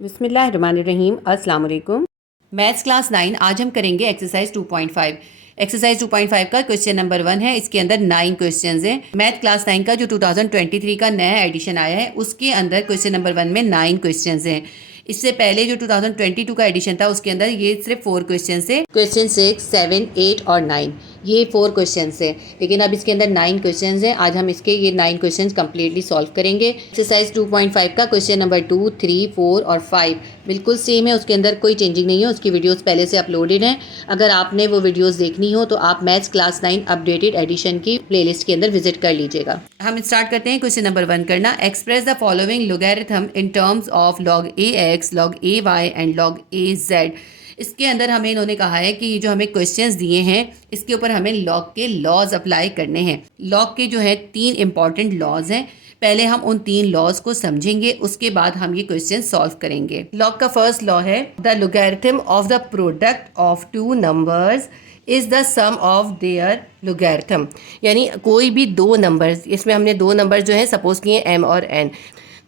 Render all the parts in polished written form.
बिस्मिल्लाहिर्रहमानिर्रहीम। अस्सलाम वालेकुम। मैथ्स क्लास 9 आज हम करेंगे एक्सरसाइज 2.5। एक्सरसाइज 2.5 का क्वेश्चन नंबर 1 है। इसके अंदर 9 क्वेश्चंस हैं। मैथ क्लास 9 का जो 2023 का नया एडिशन आया है उसके अंदर क्वेश्चन नंबर 1 में 9 क्वेश्चंस हैं। इससे पहले जो 2022 का एडिशन था उसके अंदर ये सिर्फ 4 क्वेश्चन थे। क्वेश्चन 6, 7, 8 और 9 ये 4 क्वेश्चन हैं, लेकिन अब इसके अंदर 9 क्वेश्चन हैं। आज हम इसके ये 9 क्वेश्चन कम्प्लीटली सॉल्व करेंगे। एक्सरसाइज 2.5 का क्वेश्चन नंबर 2, 3, 4 और 5 बिल्कुल सेम है, उसके अंदर कोई चेंजिंग नहीं है। उसकी वीडियोस पहले से अपलोडेड हैं। अगर आपने वो वीडियोस देखनी हो तो आप मैथ्स क्लास 9 अपडेटेड एडिशन की प्लेलिस्ट के अंदर विजिट कर लीजिएगा। हम स्टार्ट करते हैं क्वेश्चन नंबर 1 करना। Express the following logarithm in terms of log ax, log ay and log az। इसके अंदर हमें इन्होंने कहा है कि ये जो हमें क्वेश्चंस दिए हैं इसके ऊपर हमें लॉग के लॉज अप्लाई करने हैं। लॉग के जो है 3 इंपॉर्टेंट लॉज हैं। पहले हम उन 3 लॉज को समझेंगे, उसके बाद हम ये क्वेश्चन सॉल्व करेंगे। लॉग का फर्स्ट लॉ है the logarithm of the product of 2 numbers is the sum of their logarithm. यानी कोई भी 2 नंबर्स, इसमें हमने 2 नंबर जो है सपोज किए m और n,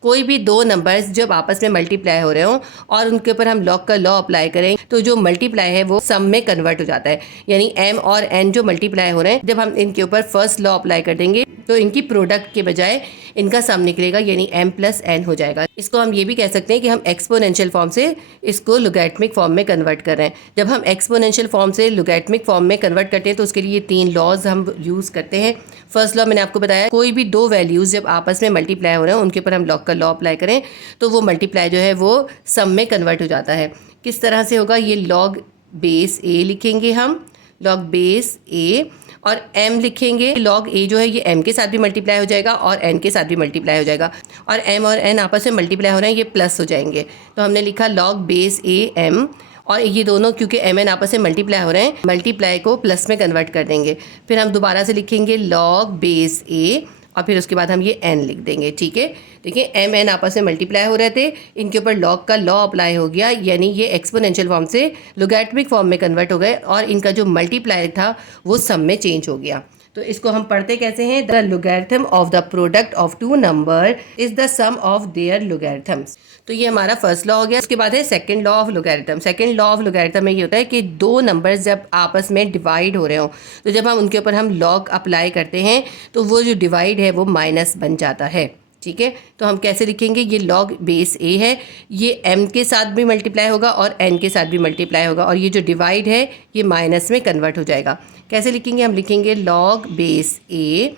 कोई भी 2 नंबर्स जब आपस में मल्टीप्लाई हो रहे हो और उनके ऊपर हम लॉग का लॉ अप्लाई करें तो जो मल्टीप्लाई है वो सम में कन्वर्ट हो जाता है। यानी m और n जो मल्टीप्लाई हो रहे हैं, जब हम इनके ऊपर फर्स्ट लॉ अप्लाई कर देंगे तो इनकी प्रोडक्ट के बजाय इनका सम निकलेगा, यानी m प्लस n हो जाएगा। इसको हम ये भी कह सकते हैं कि हम एक्सपोनेंशियल फॉर्म से इसको लोगैरिथमिक फॉर्म में कन्वर्ट कर रहे हैं। जब हम एक्सपोनेंशियल फॉर्म से लोगैरिथमिक फॉर्म में कन्वर्ट करते हैं तो उसके लिए 3 लॉज हम यूज़ करते हैं। फर्स्ट लॉ मैंने आपको बताया, कोई भी 2 वैल्यूज़ जब आपस में मल्टीप्लाई हो रहे हैं उनके ऊपर हम लॉग का लॉ अप्लाई करें तो वो मल्टीप्लाई जो है वो सम में कन्वर्ट हो जाता है। किस तरह से होगा, ये लॉग बेस a लिखेंगे हम, लॉग बेस a, और m लिखेंगे। लॉग a जो है ये m के साथ भी मल्टीप्लाई हो जाएगा और n के साथ भी मल्टीप्लाई हो जाएगा, और m और n आपस में मल्टीप्लाई हो रहे हैं, ये प्लस हो जाएंगे। तो हमने लिखा लॉग बेस a m, और ये दोनों क्योंकि m n आपस में मल्टीप्लाई हो रहे हैं, मल्टीप्लाई को प्लस में कन्वर्ट कर देंगे। फिर हम दोबारा से लिखेंगे लॉग बेस a और फिर उसके बाद हम ये n लिख देंगे। ठीक है, देखिए m n आपस में मल्टीप्लाई हो रहे थे, इनके ऊपर लॉग का लॉ अप्लाई हो गया, यानी ये एक्सपोनेंशियल फॉर्म से लोगैरिथमिक फॉर्म में कन्वर्ट हो गए और इनका जो मल्टीप्लाई था वो सम में चेंज हो गया। तो इसको हम पढ़ते कैसे हैं, the logarithm of the product of 2 number is the sum of their logarithms. तो ये हमारा फर्स्ट लॉ हो गया। उसके बाद है second law of logarithm. Second law of logarithm में ये होता है कि 2 नंबर्स जब आपस में डिवाइड हो रहे हो तो जब हम उनके ऊपर हम लॉग अप्लाई करते हैं तो वो जो डिवाइड है वो माइनस बन जाता है। ठीक है, तो हम कैसे लिखेंगे, ये लॉग बेस a है, ये m के साथ भी मल्टीप्लाई होगा और n के साथ भी मल्टीप्लाई होगा, और ये जो डिवाइड है ये माइनस में कन्वर्ट हो जाएगा। कैसे लिखेंगे, हम लिखेंगे log base a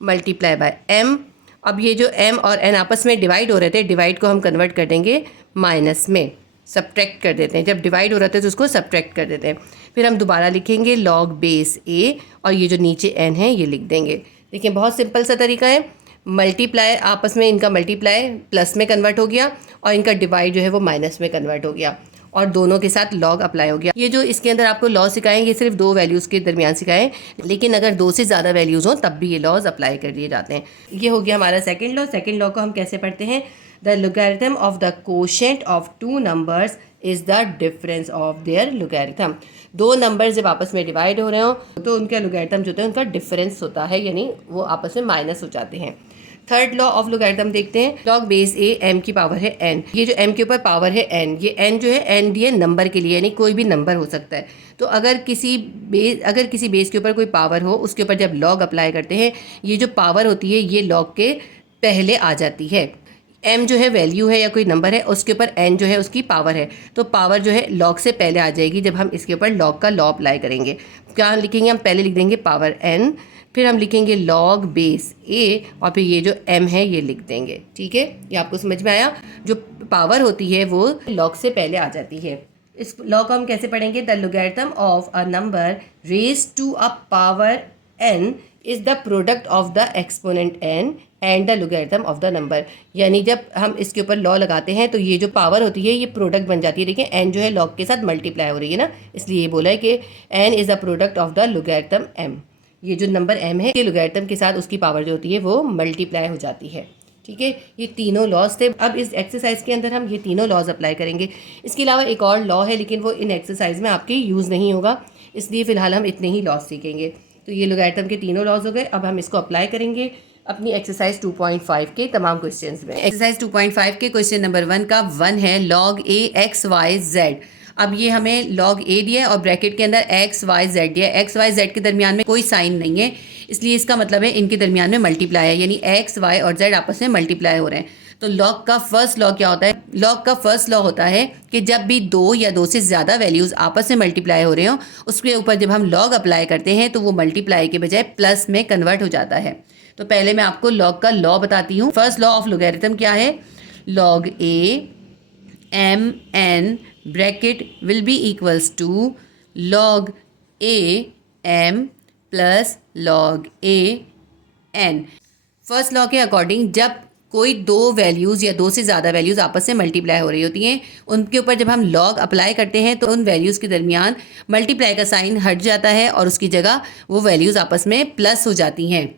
multiply by m। अब ये जो m और n आपस में डिवाइड हो रहे थे, डिवाइड को हम कन्वर्ट कर देंगे माइनस में, सब्ट्रैक्ट कर देते हैं। जब डिवाइड हो रहा था तो उसको सब्ट्रैक्ट कर देते हैं। फिर हम दोबारा लिखेंगे लॉग बेस a और ये जो नीचे n है ये लिख देंगे। देखिए बहुत सिंपल सा तरीका है। मल्टीप्लाई आपस में इनका मल्टीप्लाई प्लस में कन्वर्ट हो गया और इनका डिवाइड जो है वो माइनस में कन्वर्ट हो गया, और दोनों के साथ लॉग अप्लाई हो गया। ये जो इसके अंदर आपको लॉ सिखाएं ये सिर्फ 2 वैल्यूज़ के दरमियान सिखाएं, लेकिन अगर 2 से ज़्यादा वैल्यूज़ हों तब भी ये लॉज अप्लाई कर दिए जाते हैं। ये हो गया हमारा सेकंड लॉ। सेकंड लॉ को हम कैसे पढ़ते हैं, the logarithm of the quotient of 2 numbers is the difference of their logarithm. 2 numbers जब आपस में डिवाइड हो रहे हो तो उनका लोगैरिथम जो होता है उनका डिफरेंस होता है, यानी वो आपस में माइनस हो जाते हैं। थर्ड लॉ ऑफ लोगैरिथम देखते हैं। लॉग बेस a m की पावर है n, ये जो m के ऊपर पावर है n, ये n जो है n दिए नंबर के लिए, यानी कोई भी नंबर हो सकता है। तो अगर किसी बेस के ऊपर कोई पावर हो उसके ऊपर जब लॉग अप्लाई करते हैं ये जो पावर होती है ये लॉग के पहले आ जाती है। m जो है वैल्यू है या कोई नंबर है, उसके ऊपर n जो है उसकी पावर है, तो पावर जो है लॉग से पहले आ जाएगी जब हम इसके ऊपर लॉग का लॉ अप्लाई करेंगे। क्या लिखेंगे, हम पहले लिख देंगे पावर n, फिर हम लिखेंगे लॉग बेस a और फिर ये जो m है ये लिख देंगे। ठीक है, ये आपको समझ में आया। जो पावर होती है वो लॉग से पहले आ जाती है। इस लॉ को हम कैसे पढ़ेंगे, the logarithm of a number raised to a power n is the product of the exponent n and the logarithm of the number. यानी जब हम इसके ऊपर लॉ लगाते हैं तो ये जो पावर होती है ये प्रोडक्ट बन जाती है। देखिए n जो है लॉग के साथ मल्टीप्लाई हो रही है ना, इसलिए ये बोला है कि n is the product of the logarithm m। ये जो नंबर m है ये लोगैरिथम के साथ उसकी पावर जो होती है वो मल्टीप्लाई हो जाती है। ठीक है, ये तीनों लॉज थे। अब इस एक्सरसाइज के अंदर हम ये तीनों लॉज अप्लाई करेंगे। इसके अलावा एक और लॉ है लेकिन वो इन एक्सरसाइज में आपके यूज़ नहीं होगा, इसलिए फ़िलहाल हम इतने ही लॉज सीखेंगे। तो ये लोगैरिथम के तीनों लॉज हो गए। अब हम इसको अप्लाई करेंगे। अपनी एक्सरसाइज 2.5 के तमाम क्वेश्चंस में। एक्सरसाइज 2.5 के क्वेश्चन नंबर 1 का 1 है log a x y z। अब ये हमें log a दिया है और ब्रैकेट के अंदर x y z दिया है। x y z के दरमियान में कोई साइन नहीं है, इसलिए इसका मतलब है इनके दरमियान में मल्टीप्लाई है, यानी x y और z आपस में मल्टीप्लाई हो रहे हैं। तो लॉग का फर्स्ट लॉ क्या होता है? लॉग का फर्स्ट लॉ होता है कि जब भी दो या दो से ज़्यादा वैल्यूज़ आपस में मल्टीप्लाई हो रहे हो, उसके ऊपर जब हम लॉग अप्लाई करते हैं तो वो मल्टीप्लाई के बजाय प्लस में कन्वर्ट हो जाता है। तो पहले मैं आपको लॉग का लॉ बताती हूँ। फर्स्ट लॉ ऑफ लोगैरिथम क्या है? Log A M N bracket will be equals to log A M plus log A N. First law के अकॉर्डिंग जब कोई दो वैल्यूज़ या दो से ज़्यादा वैल्यूज़ आपस में मल्टीप्लाई हो रही होती हैं, उनके ऊपर जब हम लॉग अप्लाई करते हैं तो उन वैल्यूज़ के दरमियान मल्टीप्लाई का साइन हट जाता है और उसकी जगह वो वैल्यूज़ आपस में प्लस हो जाती हैं।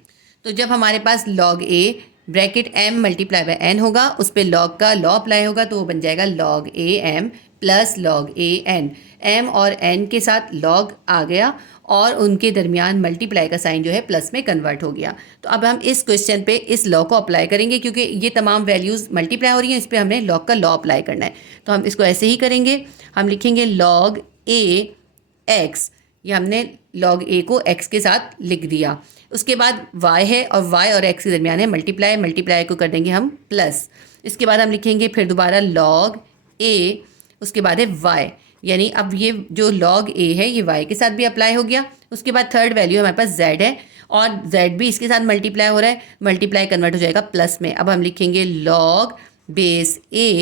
तो जब हमारे पास log A bracket M multiply by N होगा, उस पर लॉग का लॉ अप्लाई होगा तो वो बन जाएगा log A M plus log A N. M और एन के साथ लॉग आ गया और उनके दरमियान मल्टीप्लाई का साइन जो है प्लस में कन्वर्ट हो गया। तो अब हम इस क्वेश्चन पे इस लॉ को अप्लाई करेंगे, क्योंकि ये तमाम वैल्यूज़ मल्टीप्लाई हो रही हैं, इस पर हमने लॉग का लॉ अप्लाई करना है। तो हम इसको ऐसे ही करेंगे, हम लिखेंगे लॉग ए एक्स, ये हमने लॉग ए को एक्स के साथ लिख दिया। उसके बाद y है और y और x के दरमियान है मल्टीप्लाई, मल्टीप्लाई को कर देंगे हम प्लस। इसके बाद हम लिखेंगे फिर दोबारा log a, उसके बाद है y, यानी अब ये जो log a है ये y के साथ भी अप्लाई हो गया। उसके बाद थर्ड वैल्यू हमारे पास z है और z भी इसके साथ मल्टीप्लाई हो रहा है, मल्टीप्लाई कन्वर्ट हो जाएगा प्लस में। अब हम लिखेंगे log बेस a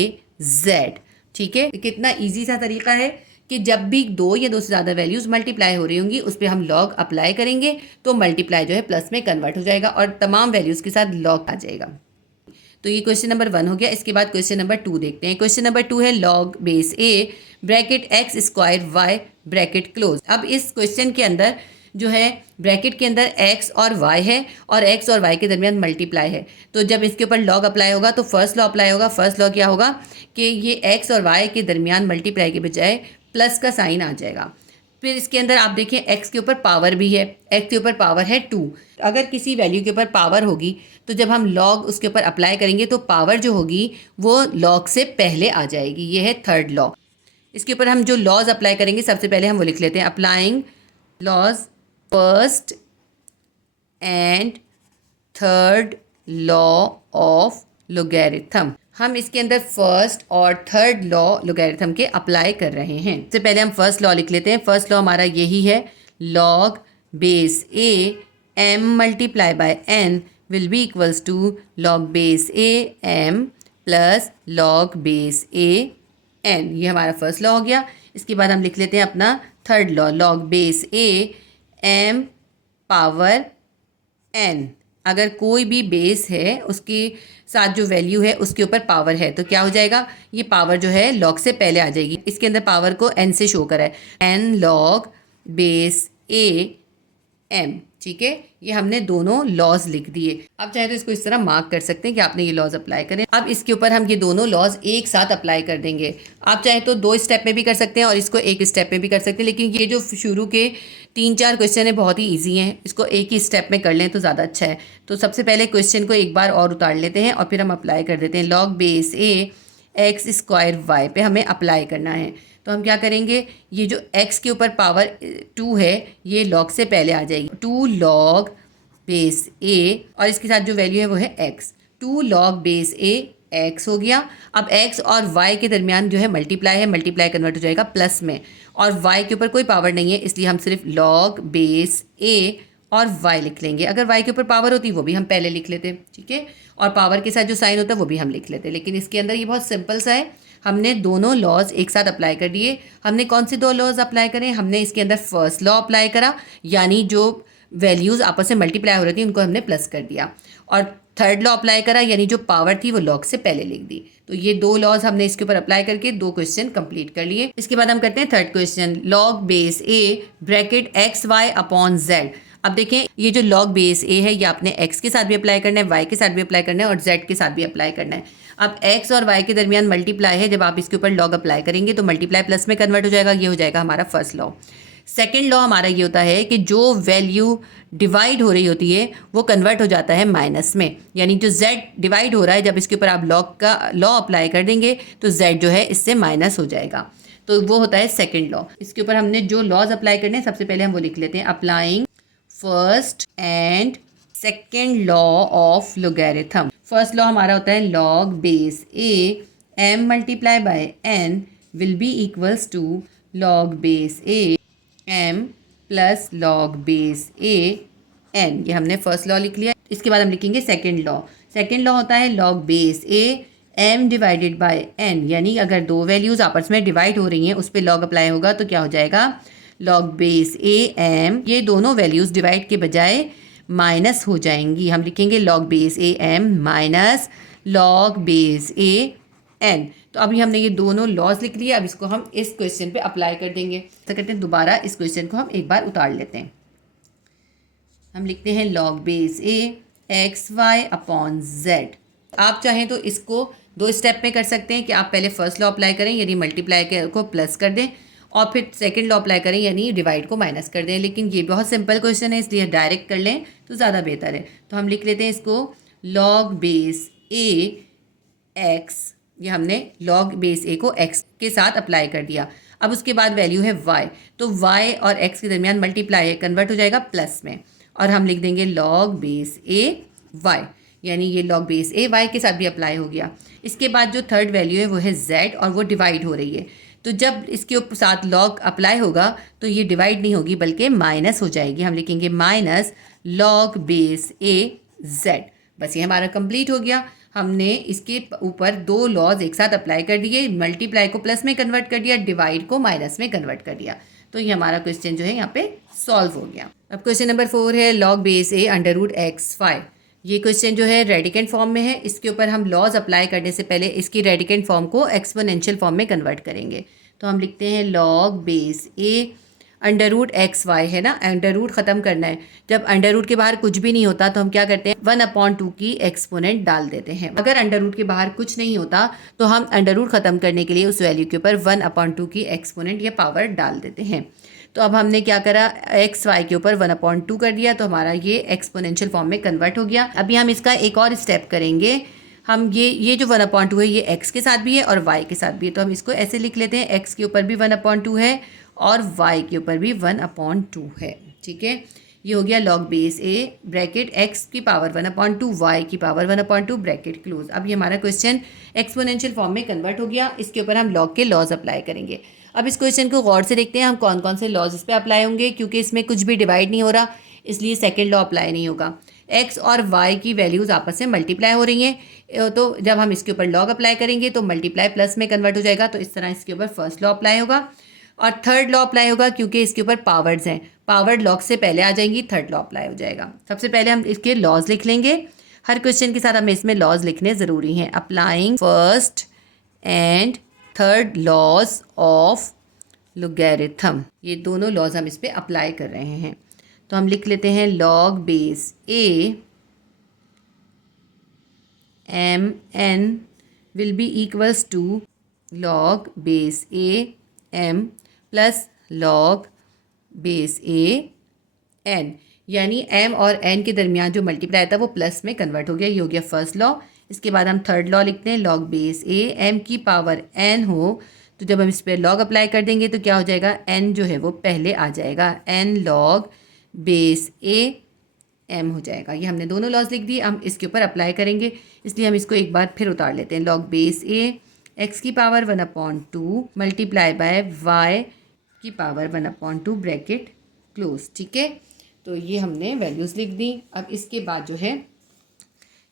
z। ठीक है, कितना ईजी सा तरीका है कि जब भी दो या दो से ज़्यादा वैल्यूज़ मल्टीप्लाई हो रही होंगी उस पर हम लॉग अप्लाई करेंगे तो मल्टीप्लाई जो है प्लस में कन्वर्ट हो जाएगा और तमाम वैल्यूज़ के साथ लॉग आ जाएगा। तो ये क्वेश्चन नंबर 1 हो गया। इसके बाद क्वेश्चन नंबर 2 देखते हैं। क्वेश्चन नंबर 2 है log base A bracket X square Y bracket close. अब इस क्वेश्चन के अंदर जो है ब्रैकेट के अंदर x और y है और x और y के दरमियान मल्टीप्लाई है, तो जब इसके ऊपर लॉग अप्लाई होगा तो फर्स्ट लॉ अप्लाई होगा। फर्स्ट लॉ क्या होगा कि ये x और y के दरमियान मल्टीप्लाई के बजाय प्लस का साइन आ जाएगा। फिर इसके अंदर आप देखिए x के ऊपर पावर भी है, x के ऊपर पावर है 2। अगर किसी वैल्यू के ऊपर पावर होगी तो जब हम लॉग उसके ऊपर अप्लाई करेंगे तो पावर जो होगी वो लॉग से पहले आ जाएगी। ये है थर्ड लॉ। इसके ऊपर हम जो लॉज अप्लाई करेंगे सबसे पहले हम वो लिख लेते हैं। Applying laws first and third law of logarithm. हम इसके अंदर फर्स्ट और थर्ड लॉ लोगैरिथम के अप्लाई कर रहे हैं। सबसे पहले हम फर्स्ट लॉ लिख लेते हैं। फर्स्ट लॉ हमारा यही है, log base A M multiply by N will be equals to log base A M plus log base A N. ये हमारा फर्स्ट लॉ हो गया। इसके बाद हम लिख लेते हैं अपना थर्ड लॉ, लॉग बेस ए एम पावर एन। अगर कोई भी बेस है उसके साथ जो वैल्यू है उसके ऊपर पावर है तो क्या हो जाएगा, ये पावर जो है लॉग से पहले आ जाएगी। इसके अंदर पावर को n से शो करा है, n log base a m। ठीक है, ये हमने दोनों लॉज लिख दिए। अब चाहे तो इसको इस तरह मार्क कर सकते हैं कि आपने ये लॉज अप्लाई करें। अब इसके ऊपर हम ये दोनों लॉज एक साथ अप्लाई कर देंगे। आप चाहे तो 2 स्टेप में भी कर सकते हैं और इसको एक स्टेप में भी कर सकते हैं, लेकिन ये जो शुरू के 3-4 क्वेश्चन है बहुत ही ईजी हैं, इसको एक ही स्टेप में कर लें तो ज़्यादा अच्छा है। तो सबसे पहले क्वेश्चन को एक बार और उतार लेते हैं और फिर हम अप्लाई कर देते हैं। लॉग बेस ए एक्स स्क्वायर वाई पे हमें अप्लाई करना है। तो हम क्या करेंगे, ये जो x के ऊपर पावर 2 है ये लॉग से पहले आ जाएगी। 2 लॉग बेस a और इसके साथ जो वैल्यू है वो है x। 2 log base a x हो गया। अब x और y के दरमियान जो है मल्टीप्लाई है, मल्टीप्लाई कन्वर्ट हो जाएगा प्लस में, और y के ऊपर कोई पावर नहीं है इसलिए हम सिर्फ लॉग बेस a और y लिख लेंगे। अगर y के ऊपर पावर होती वो भी हम पहले लिख लेते, ठीक है, और पावर के साथ जो साइन होता है वो भी हम लिख लेते। लेकिन इसके अंदर ये बहुत सिंपल सा है, हमने दोनों लॉज एक साथ अप्लाई कर दिए। हमने कौन से 2 लॉज अप्लाई करें, हमने इसके अंदर फर्स्ट लॉ अप्लाई करा, यानी जो वैल्यूज़ आपस में मल्टीप्लाई हो रही थी उनको हमने प्लस कर दिया, और थर्ड लॉ अप्लाई करा यानी जो पावर थी वो लॉग से पहले लिख दी। तो ये 2 लॉज हमने इसके ऊपर अप्लाई करके 2 क्वेश्चन कंप्लीट कर लिए। इसके बाद हम करते हैं third question, log base A bracket X Y upon Z. अब देखें ये जो लॉग बेस ए है ये आपने x के साथ भी अप्लाई करना है, y के साथ भी अप्लाई करना है और z के साथ भी अप्लाई करना है। अब x और y के दरमियान मल्टीप्लाई है, जब आप इसके ऊपर लॉग अप्लाई करेंगे तो मल्टीप्लाई प्लस में कन्वर्ट हो जाएगा। ये हो जाएगा हमारा फर्स्ट लॉ। सेकेंड लॉ हमारा ये होता है कि जो वैल्यू डिवाइड हो रही होती है वो कन्वर्ट हो जाता है माइनस में, यानी जो z डिवाइड हो रहा है जब इसके ऊपर आप लॉग का लॉ अप्लाई कर देंगे तो z जो है इससे माइनस हो जाएगा, तो वो होता है सेकेंड लॉ। इसके ऊपर हमने जो लॉज अप्लाई करने हैं सबसे पहले हम वो लिख लेते हैं, applying first and second law of logarithm. First law हमारा होता है log base A m multiply by n will be equals to log base A m plus log base A n। ये हमने फर्स्ट लॉ लिख लिया। इसके बाद हम लिखेंगे सेकेंड लॉ। सेकेंड लॉ होता है log base A m divided by n, यानी अगर दो वैल्यूज़ आपस में डिवाइड हो रही हैं उस पर लॉग अप्लाई होगा तो क्या हो जाएगा, लॉग बेस ए m। ये दोनों वैल्यूज़ डिवाइड के बजाय माइनस हो जाएंगी, हम लिखेंगे लॉग बेस ए m माइनस लॉग बेस ए n। तो अभी हमने ये दोनों लॉज लिख लिए, अब इसको हम इस क्वेश्चन पे अप्लाई कर देंगे। तो कहते हैं दोबारा इस क्वेश्चन को हम एक बार उतार लेते हैं। हम लिखते हैं लॉग बेस ए एक्स वाई अपॉन जेड। आप चाहें तो इसको दो स्टेप में कर सकते हैं कि आप पहले फर्स्ट लॉ अप्लाई करें यानी मल्टीप्लाई को प्लस कर दें, और फिर सेकंड लॉ अप्लाई करें यानी डिवाइड को माइनस कर दें, लेकिन ये बहुत सिंपल क्वेश्चन है इसलिए डायरेक्ट कर लें तो ज़्यादा बेहतर है। तो हम लिख लेते हैं इसको लॉग बेस ए एक्स, ये हमने लॉग बेस ए को x के साथ अप्लाई कर दिया। अब उसके बाद वैल्यू है y, तो y और x के दरमियान मल्टीप्लाई है, कन्वर्ट हो जाएगा प्लस में, और हम लिख देंगे लॉग बेस ए y, यानी ये लॉग बेस ए y के साथ भी अप्लाई हो गया। इसके बाद जो थर्ड वैल्यू है वो है z और वो डिवाइड हो रही है, तो जब इसके साथ लॉग अप्लाई होगा तो ये डिवाइड नहीं होगी बल्कि माइनस हो जाएगी। हम लिखेंगे minus log base A z। बस ये हमारा कंप्लीट हो गया। हमने इसके ऊपर दो लॉज एक साथ अप्लाई कर दिए, मल्टीप्लाई को प्लस में कन्वर्ट कर दिया, डिवाइड को माइनस में कन्वर्ट कर दिया, तो ये हमारा क्वेश्चन जो है यहाँ पे सॉल्व हो गया। अब क्वेश्चन नंबर 4 है log base A under root x 5। ये क्वेश्चन जो है रेडिकेंट फॉर्म में है। इसके ऊपर हम लॉज अप्लाई करने से पहले इसकी रेडिकेंट फॉर्म को एक्सपोनेंशियल फॉर्म में कन्वर्ट करेंगे। तो हम लिखते हैं log base A under root x Y है ना, अंडर रूट ख़त्म करना है। जब अंडर रूट के बाहर कुछ भी नहीं होता तो हम क्या करते हैं 1/2 की एक्सपोनेंट डाल देते हैं। अगर अंडर रूट के बाहर कुछ नहीं होता तो हम अंडर रूट ख़त्म करने के लिए उस वैल्यू के ऊपर 1/2 की एक्सपोनेंट या पावर डाल देते हैं। तो अब हमने क्या करा, एक्स वाई के ऊपर 1/2 कर दिया, तो हमारा ये एक्सपोनेंशियल फॉर्म में कन्वर्ट हो गया। अभी हम इसका एक और स्टेप करेंगे। हम ये जो 1/2 है ये x के साथ भी है और y के साथ भी है, तो हम इसको ऐसे लिख लेते हैं, x के ऊपर भी 1/2 है और y के ऊपर भी 1/2 है। ठीक है, ये हो गया log base A bracket x की पावर 1/2 y की पावर 1/2 ब्रैकेट क्लोज। अब ये हमारा क्वेश्चन एक्सपोनेंशियल फॉर्म में कन्वर्ट हो गया। इसके ऊपर हम लॉग के लॉज अप्लाई करेंगे। अब इस क्वेश्चन को गौर से देखते हैं हम कौन कौन से लॉज इस पर अप्लाई होंगे। क्योंकि इसमें कुछ भी डिवाइड नहीं हो रहा इसलिए सेकेंड लॉ अप्लाई नहीं होगा। x और y की वैल्यूज़ आपस में मल्टीप्लाई हो रही हैं, तो जब हम इसके ऊपर लॉग अप्लाई करेंगे तो मल्टीप्लाई प्लस में कन्वर्ट हो जाएगा, तो इस तरह इसके ऊपर फर्स्ट लॉ अप्लाई होगा और थर्ड लॉ अप्लाई होगा। क्योंकि इसके ऊपर पावर्स हैं, पावर्ड लॉग से पहले आ जाएंगी, थर्ड लॉ अप्लाई हो जाएगा। सबसे पहले हम इसके लॉज लिख लेंगे। हर क्वेश्चन के साथ हमें इसमें लॉज लिखने ज़रूरी हैं। Applying first and third laws of logarithm, ये दोनों लॉज हम इस पर अप्लाई कर रहे हैं। तो हम लिख लेते हैं log base A M N will be equals to log base A M plus log base A N, यानी m और n के दरमियान जो मल्टीप्लाई था वो प्लस में कन्वर्ट हो गया। ये हो गया फर्स्ट लॉ। इसके बाद हम थर्ड लॉ लिखते हैं, लॉग बेस ए m की पावर n हो, तो जब हम इस पर लॉग अप्लाई कर देंगे तो क्या हो जाएगा, n जो है वो पहले आ जाएगा, n लॉग बेस ए m हो जाएगा। ये हमने दोनों लॉज लिख दिए। हम इसके ऊपर अप्लाई करेंगे इसलिए हम इसको एक बार फिर उतार लेते हैं। लॉग बेस ए x की पावर 1/2 मल्टीप्लाई बाय y की पावर 1/2 ब्रैकेट क्लोज। ठीक है, तो ये हमने वैल्यूज़ लिख दी। अब इसके बाद जो है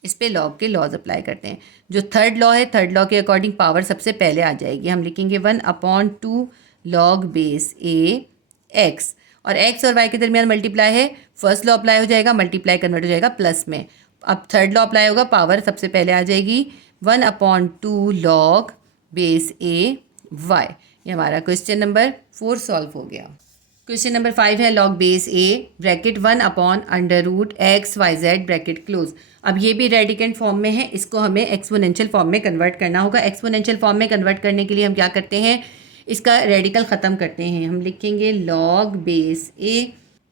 इस पे लॉग के लॉज अप्लाई करते हैं। जो थर्ड लॉ है, थर्ड लॉ के अकॉर्डिंग पावर सबसे पहले आ जाएगी। हम लिखेंगे 1/2 लॉग बेस ए एक्स, और x और y के दरमियान मल्टीप्लाई है, फर्स्ट लॉ अप्लाई हो जाएगा, मल्टीप्लाई कन्वर्ट हो जाएगा प्लस में। अब थर्ड लॉ अप्लाई होगा, पावर सबसे पहले आ जाएगी 1/2 लॉग बेस ए y। ये हमारा क्वेश्चन नंबर 4 सॉल्व हो गया। क्वेश्चन नंबर 5 है log base A bracket 1/√x y z bracket close. अब ये भी रेडिकेंट फॉर्म में है, इसको हमें एक्सपोनेंशियल फॉर्म में कन्वर्ट करना होगा। एक्सपोनेंशियल फॉर्म में कन्वर्ट करने के लिए हम क्या करते हैं, इसका रेडिकल ख़त्म करते हैं। हम लिखेंगे log base a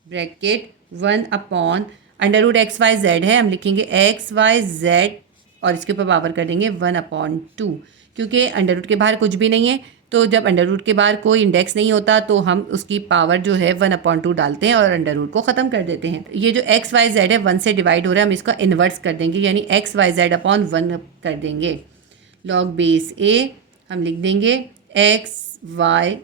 bracket 1/√xyz है, हम लिखेंगे xyz और इसके ऊपर पावर कर देंगे 1/2, क्योंकि अंडर रूट के बाहर कुछ भी नहीं है, तो जब अंडर रूट के बाहर कोई इंडेक्स नहीं होता तो हम उसकी पावर जो है 1/2 डालते हैं और अंडर रूट को ख़त्म कर देते हैं। ये जो एक्स वाई जेड है 1 से डिवाइड हो रहा है, हम इसका इन्वर्स कर देंगे, यानी xyz/1 कर देंगे। log बेस a हम लिख देंगे xyz/1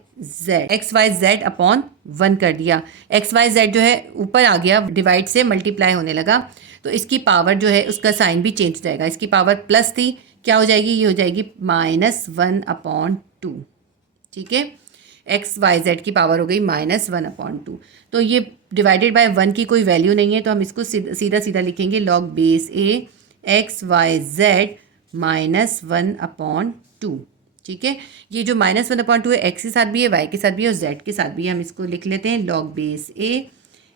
कर दिया। xyz जो है ऊपर आ गया, डिवाइड से मल्टीप्लाई होने लगा, तो इसकी पावर जो है उसका साइन भी चेंज हो जाएगा। इसकी पावर प्लस थी, क्या हो जाएगी, ये हो जाएगी -1/2। ठीक है, xyz की पावर हो गई -1/2। तो ये डिवाइडेड बाय 1 की कोई वैल्यू नहीं है, तो हम इसको सीधा सीधा लिखेंगे log बेस a xyz -1/2। ठीक है, ये जो -1/2 है x के साथ भी है, y के साथ भी है और z के साथ भी है। हम इसको लिख लेते हैं log बेस a,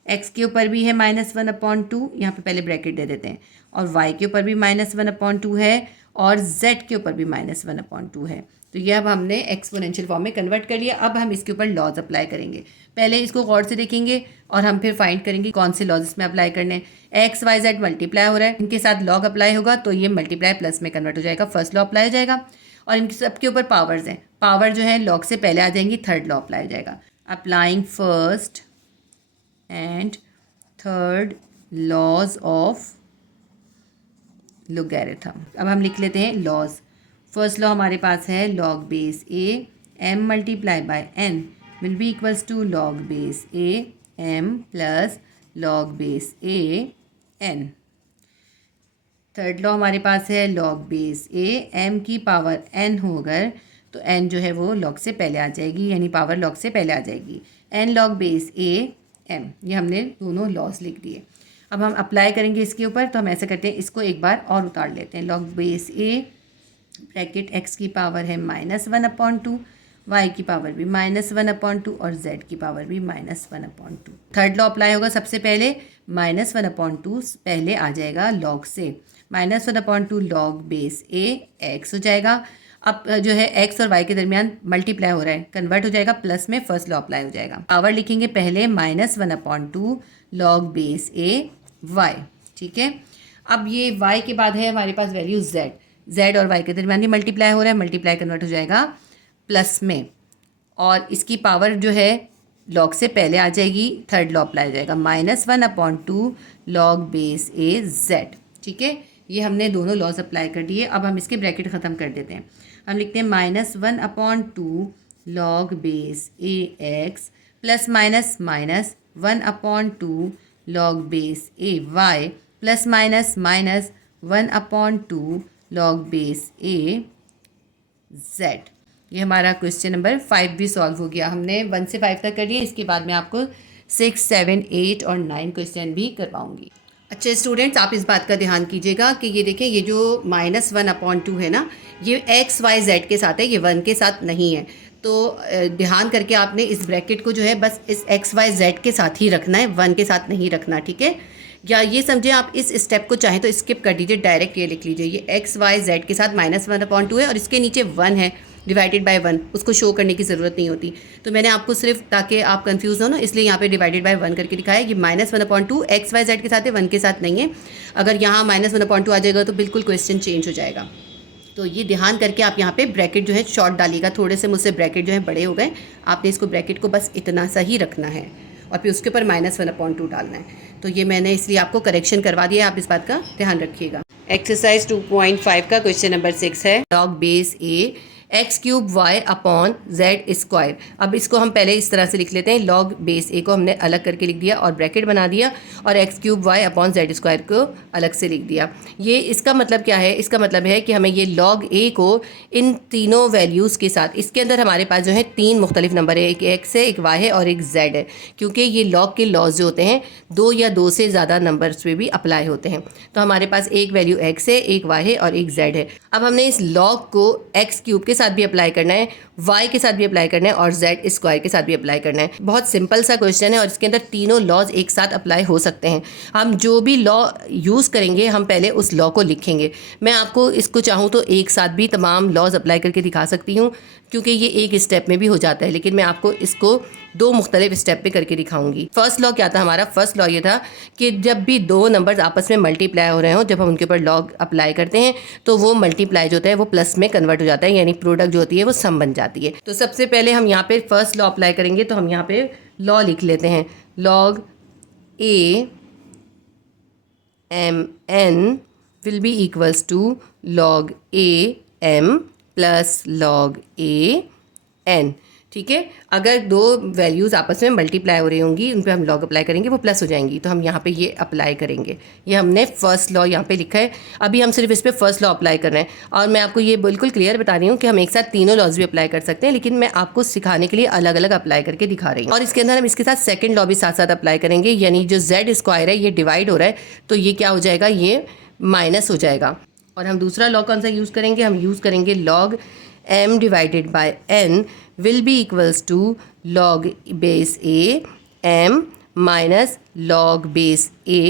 x के ऊपर भी है -1/2, यहाँ पे पहले ब्रैकेट दे देते हैं, और y के ऊपर भी -1/2 है और z के ऊपर भी -1/2 है। तो ये अब हमने एक्सपोनेंशियल फॉर्म में कन्वर्ट कर लिया। अब हम इसके ऊपर लॉज अप्लाई करेंगे। पहले इसको गौर से देखेंगे और हम फिर फाइंड करेंगे कौन से लॉज इसमें अप्लाई करने हैं। एक्स वाई जेड मल्टीप्लाई हो रहा है, इनके साथ लॉग अप्लाई होगा तो ये मल्टीप्लाई प्लस में कन्वर्ट हो जाएगा, फर्स्ट लॉ अप्लाई हो जाएगा। और इनके सबके ऊपर पावर्स हैं, पावर जो है लॉग से पहले आ जाएंगी, थर्ड लॉ अप्लाई हो जाएगा। Applying first and third laws of logarithm. अब हम लिख लेते हैं लॉज। फर्स्ट लॉ हमारे पास है log base a m multiply by n will be equals to log base a m plus log base a n। Third law हमारे पास है log बेस a m की पावर n होगा तो n जो है वो log से पहले आ जाएगी, यानी पावर log से पहले आ जाएगी, n log base a m। ये हमने दोनों लॉज लिख दिए। अब हम अप्लाई करेंगे इसके ऊपर, तो हम ऐसा करते हैं, इसको एक बार और उतार लेते हैं। log base a bracket x की पावर है -1/2, y की पावर भी -1/2 और z की पावर भी -1/2। थर्ड लॉ अप्लाई होगा, सबसे पहले -1/2 पहले आ जाएगा log से, -1/2 log बेस a x हो जाएगा। अब जो है x और y के दरमियान मल्टीप्लाई हो रहा है, कन्वर्ट हो जाएगा प्लस में, फर्स्ट लॉ अप्लाई हो जाएगा। पावर लिखेंगे पहले -1/2 log बेस a y। ठीक है, अब ये y के बाद है हमारे पास वैल्यू z और y के दरमियान ही मल्टीप्लाई हो रहा है, मल्टीप्लाई कन्वर्ट हो जाएगा प्लस में, और इसकी पावर जो है log से पहले आ जाएगी, थर्ड लॉ अप्लाई हो जाएगा, -1/2 log बेस a z। ठीक है, ये हमने दोनों लॉज अप्लाई कर दिए। अब हम इसके ब्रैकेट ख़त्म कर देते हैं। हम लिखते हैं -1/2 log base a x plus -1/2 log base a y plus -1/2 log base a z। ये हमारा क्वेश्चन नंबर 5 भी सॉल्व हो गया। हमने 1 से 5 तक कर लिए, इसके बाद मैं आपको 6, 7, 8 और 9 क्वेश्चन भी करवाऊंगी। अच्छे स्टूडेंट्स, आप इस बात का ध्यान कीजिएगा कि ये देखें, ये जो -1/2 है ना, ये x y z के साथ है, ये 1 के साथ नहीं है। तो ध्यान करके आपने इस ब्रैकेट को जो है बस इस x y z के साथ ही रखना है, 1 के साथ नहीं रखना। ठीक है, या ये समझे आप इस स्टेप को चाहें तो स्किप कर दीजिए, डायरेक्ट ये लिख लीजिए, ये एक्स वाई जेड के साथ -1/2 है और इसके नीचे 1 है डिवाइडेड बाय 1, उसको शो करने की ज़रूरत नहीं होती। तो मैंने आपको सिर्फ ताकि आप कंफ्यूज हो ना, इसलिए यहाँ पे डिवाइडेड बाय 1 करके दिखाया। ये -1/2 एक्स वाई जेड के साथ है, 1 के साथ नहीं है। अगर यहाँ -1/2 आ जाएगा तो बिल्कुल क्वेश्चन चेंज हो जाएगा। तो ये ध्यान करके आप यहाँ पे ब्रैकेट जो है शॉर्ट डालिएगा। थोड़े से मुझसे ब्रैकेट जो है बड़े हो गए, आपने इसको ब्रैकेट को बस इतना सा ही रखना है और फिर उसके ऊपर -1/2 डालना है। तो ये मैंने इसलिए आपको करेक्शन करवा दिया, आप इस बात का ध्यान रखिएगा। एक्सरसाइज 2.5 का क्वेश्चन नंबर 6 है, log base a x³ y/z²। अब इसको हम पहले इस तरह से लिख लेते हैं, log बेस a को हमने अलग करके लिख दिया और ब्रैकेट बना दिया, और x³ y/z² को अलग से लिख दिया। ये इसका मतलब क्या है? इसका मतलब है कि हमें ये log a को इन तीनों वैल्यूज़ के साथ, इसके अंदर हमारे पास जो है 3 मुख्तलिफ नंबर है, एक x है, एक y है और एक z है, क्योंकि ये log के लॉज जो होते हैं 2 या 2 से ज़्यादा नंबर्स पे भी अप्लाई होते हैं। तो हमारे पास एक वैल्यू x है, एक y है और एक z है। अब हमने इस log को x³ के साथ भी अप्लाई करना है, y के साथ भी अप्लाई करना है और z स्क्वायर के साथ भी अप्लाई करना है। बहुत सिंपल सा क्वेश्चन है और इसके अंदर तीनों लॉज एक साथ अप्लाई हो सकते हैं। हम जो भी लॉ यूज़ करेंगे हम पहले उस लॉ को लिखेंगे। मैं आपको इसको चाहूँ तो एक साथ भी तमाम लॉज अप्लाई करके दिखा सकती हूँ, क्योंकि ये एक स्टेप में भी हो जाता है, लेकिन मैं आपको इसको दो मुख्तलिफ स्टेप पे करके दिखाऊंगी। फर्स्ट लॉ क्या था हमारा? फर्स्ट लॉ ये था कि जब भी दो नंबर्स आपस में मल्टीप्लाई हो रहे हो, जब हम उनके ऊपर लॉग अप्लाई करते हैं तो वो मल्टीप्लाई जो होता है वो प्लस में कन्वर्ट हो जाता है, यानी प्रोडक्ट जो होती है वो सम बन जाती है। तो सबसे पहले हम यहाँ पे फर्स्ट लॉ अप्लाई करेंगे, तो हम यहाँ पे लॉ लिख लेते हैं। Log A M N will be equals to log A M plus log A n. ठीक है, अगर दो वैल्यूज़ आपस में मल्टीप्लाई हो रही होंगी, उन पे हम लॉग अप्लाई करेंगे, वो प्लस हो जाएंगी, तो हम यहाँ पे ये अप्लाई करेंगे। ये हमने फर्स्ट लॉ यहाँ पे लिखा है। अभी हम सिर्फ इस पे फर्स्ट लॉ अप्लाई कर रहे हैं और मैं आपको ये बिल्कुल क्लियर बता रही हूँ कि हम एक साथ तीनों लॉज भी अप्लाई कर सकते हैं, लेकिन मैं आपको सिखाने के लिए अलग अलग अप्लाई करके दिखा रही हूँ। और इसके अंदर हम इसके साथ सेकेंड लॉ भी साथ साथ अप्लाई करेंगे, यानी जो जेड स्क्वायर है ये डिवाइड हो रहा है तो ये क्या हो जाएगा, ये माइनस हो जाएगा। और हम दूसरा लॉ कौन सा यूज़ करेंगे? हम यूज़ करेंगे log m divided by n will be equals to log base a m minus log base a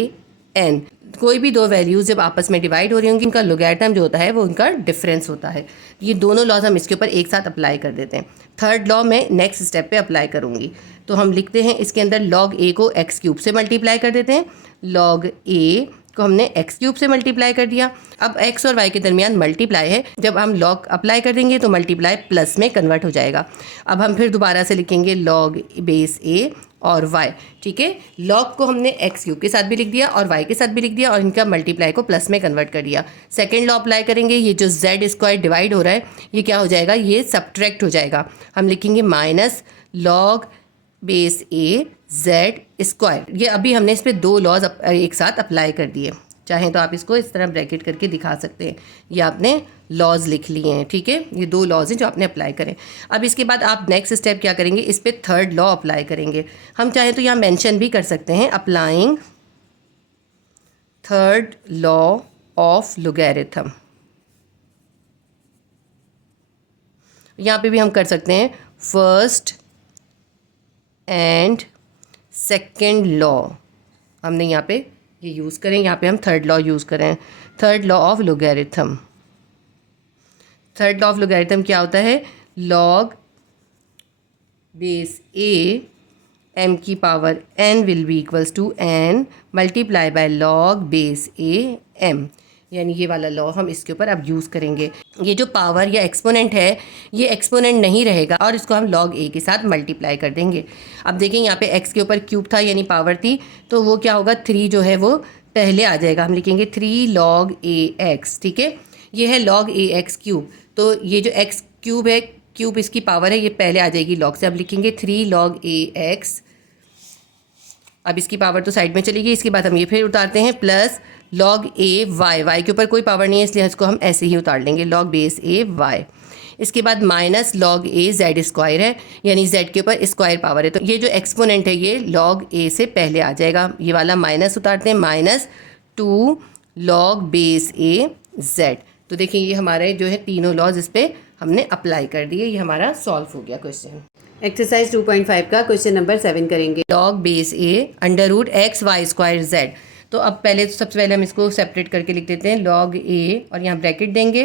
n। कोई भी दो वैल्यूज़ जब आपस में डिवाइड हो रही होंगी, इनका लोगैरिथम जो होता है वो उनका डिफरेंस होता है। ये दोनों लॉज हम इसके ऊपर एक साथ अप्लाई कर देते हैं। थर्ड लॉ मैं नेक्स्ट स्टेप पे अप्लाई करूँगी, तो हम लिखते हैं इसके अंदर लॉग a को x क्यूब से मल्टीप्लाई कर देते हैं। लॉग a को हमने एक्स क्यूब से मल्टीप्लाई कर दिया। अब एक्स और वाई के दरमियान मल्टीप्लाई है, जब हम लॉग अप्लाई कर देंगे तो मल्टीप्लाई प्लस में कन्वर्ट हो जाएगा। अब हम फिर दोबारा से लिखेंगे लॉग बेस ए और वाई। ठीक है, लॉग को हमने एक्स क्यूब के साथ भी लिख दिया और वाई के साथ भी लिख दिया और इनका मल्टीप्लाई को प्लस में कन्वर्ट कर दिया। सेकेंड लॉ अप्लाई करेंगे, ये जो जेड स्क्वायर डिवाइड हो रहा है ये क्या हो जाएगा, ये सब्ट्रैक्ट हो जाएगा। हम लिखेंगे माइनस लॉग बेस ए जेड स्क्वायर। ये अभी हमने इस पर दो लॉज एक साथ अप्लाई कर दिए। चाहें तो आप इसको इस तरह ब्रैकेट करके दिखा सकते हैं। ये आपने लॉज लिख लिए हैं। ठीक है, ये दो लॉज हैं जो आपने अप्लाई करें। अब इसके बाद आप नेक्स्ट स्टेप क्या करेंगे, इस पर थर्ड लॉ अप्लाई करेंगे। हम चाहें तो यहाँ मेंशन भी कर सकते हैं, applying third law of logarithm. यहाँ पे भी हम कर सकते हैं फर्स्ट एंड सेकेंड लॉ। हमने यहाँ पे ये यूज़ करें, यहाँ पे हम थर्ड लॉ यूज़ करें, third law of logarithm. Third law of logarithm क्या होता है, लॉग बेस ए m की power n will be equals to n multiply by log base A m। यानी ये वाला लॉ हम इसके ऊपर अब यूज़ करेंगे। ये जो पावर या एक्सपोनेंट है ये एक्सपोनेंट नहीं रहेगा और इसको हम लॉग ए के साथ मल्टीप्लाई कर देंगे। अब देखें यहाँ पे x के ऊपर क्यूब था यानी पावर थी, तो वो क्या होगा, 3 जो है वो पहले आ जाएगा। हम लिखेंगे 3 लॉग ए एक्स। ठीक है, ये है लॉग ए एक्स क्यूब, तो ये जो x क्यूब है, क्यूब इसकी पावर है, ये पहले आ जाएगी लॉग से। अब लिखेंगे 3 लॉग ए एक्स। अब इसकी पावर तो साइड में चली गई, इसके बाद हम ये फिर उतारते हैं प्लस लॉग ए वाई। वाई के ऊपर कोई पावर नहीं है इसलिए इसको हम ऐसे ही उतार लेंगे, लॉग बेस ए वाई। इसके बाद माइनस लॉग ए जेड स्क्वायर है, यानी जेड के ऊपर स्क्वायर पावर है, तो ये जो एक्सपोनेंट है ये लॉग ए से पहले आ जाएगा। ये वाला माइनस उतारते हैं, माइनस 2 लॉग बेस ए जेड। तो देखिए ये हमारे जो है तीनों लॉज इस पर हमने अप्लाई कर दिए। ये हमारा सॉल्व हो गया क्वेश्चन। एक्सरसाइज 2.5 का क्वेश्चन नंबर 7 करेंगे। Log base A under root x Y square Z. तो अब पहले तो सबसे पहले हम इसको सेपरेट करके लिख देते हैं, लॉग ए और यहाँ ब्रैकेट देंगे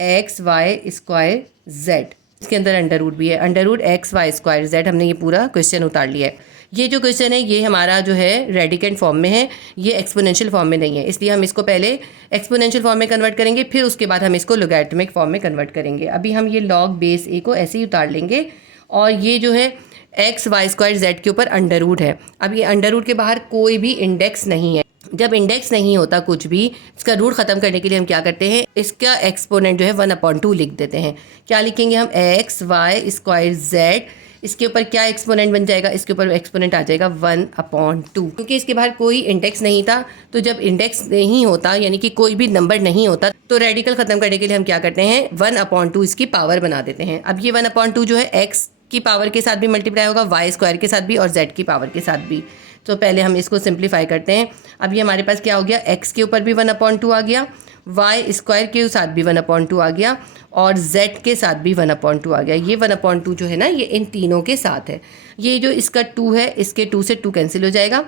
एक्स वाई स्क्वायर जेड। इसके अंदर अंडर रूट भी है, under root x Y square z. हमने ये पूरा क्वेश्चन उतार लिया है। ये जो क्वेश्चन है ये हमारा जो है रेडिकेंट फॉर्म में है, ये एक्सपोनेंशियल फॉर्म में नहीं है, इसलिए हम इसको पहले एक्सपोनेंशियल फॉर्म में कन्वर्ट करेंगे, फिर उसके बाद हम इसको लोगैरिथमिक फॉर्म में कन्वर्ट करेंगे। अभी हम ये लॉग बेस ए को ऐसे ही उतार लेंगे और ये जो है एक्स वाई स्क्वायर जेड के ऊपर अंडर रूट है। अब ये अंडर रूट के बाहर कोई भी इंडेक्स नहीं है। जब इंडेक्स नहीं होता कुछ भी, इसका रूट ख़त्म करने के लिए हम क्या करते हैं, इसका एक्सपोनेंट जो है 1/2 लिख देते हैं। क्या लिखेंगे हम, एक्स वाई स्क्वायर जेड, इसके ऊपर क्या एक्सपोनेंट बन जाएगा, इसके ऊपर एक्सपोनेंट आ जाएगा 1/2। क्योंकि इसके बाहर कोई इंडेक्स नहीं था, तो जब इंडेक्स नहीं होता यानी कि कोई भी नंबर नहीं होता, तो रेडिकल ख़त्म करने के लिए हम क्या करते हैं, 1/2 इसकी पावर बना देते हैं। अब ये 1/2 जो है एक्स की पावर के साथ भी मल्टीप्लाई होगा, वाई स्क्वायर के साथ भी और जेड की पावर के साथ भी। तो पहले हम इसको सिंप्लीफाई करते हैं। अब ये हमारे पास क्या हो गया, एक्स के ऊपर भी 1/2 आ गया, वाई स्क्वायर के साथ भी 1/2 आ गया और z के साथ भी 1/2 आ गया। ये 1/2 जो है ना, ये इन तीनों के साथ है। ये जो इसका 2 है, इसके 2 से 2 कैंसिल हो जाएगा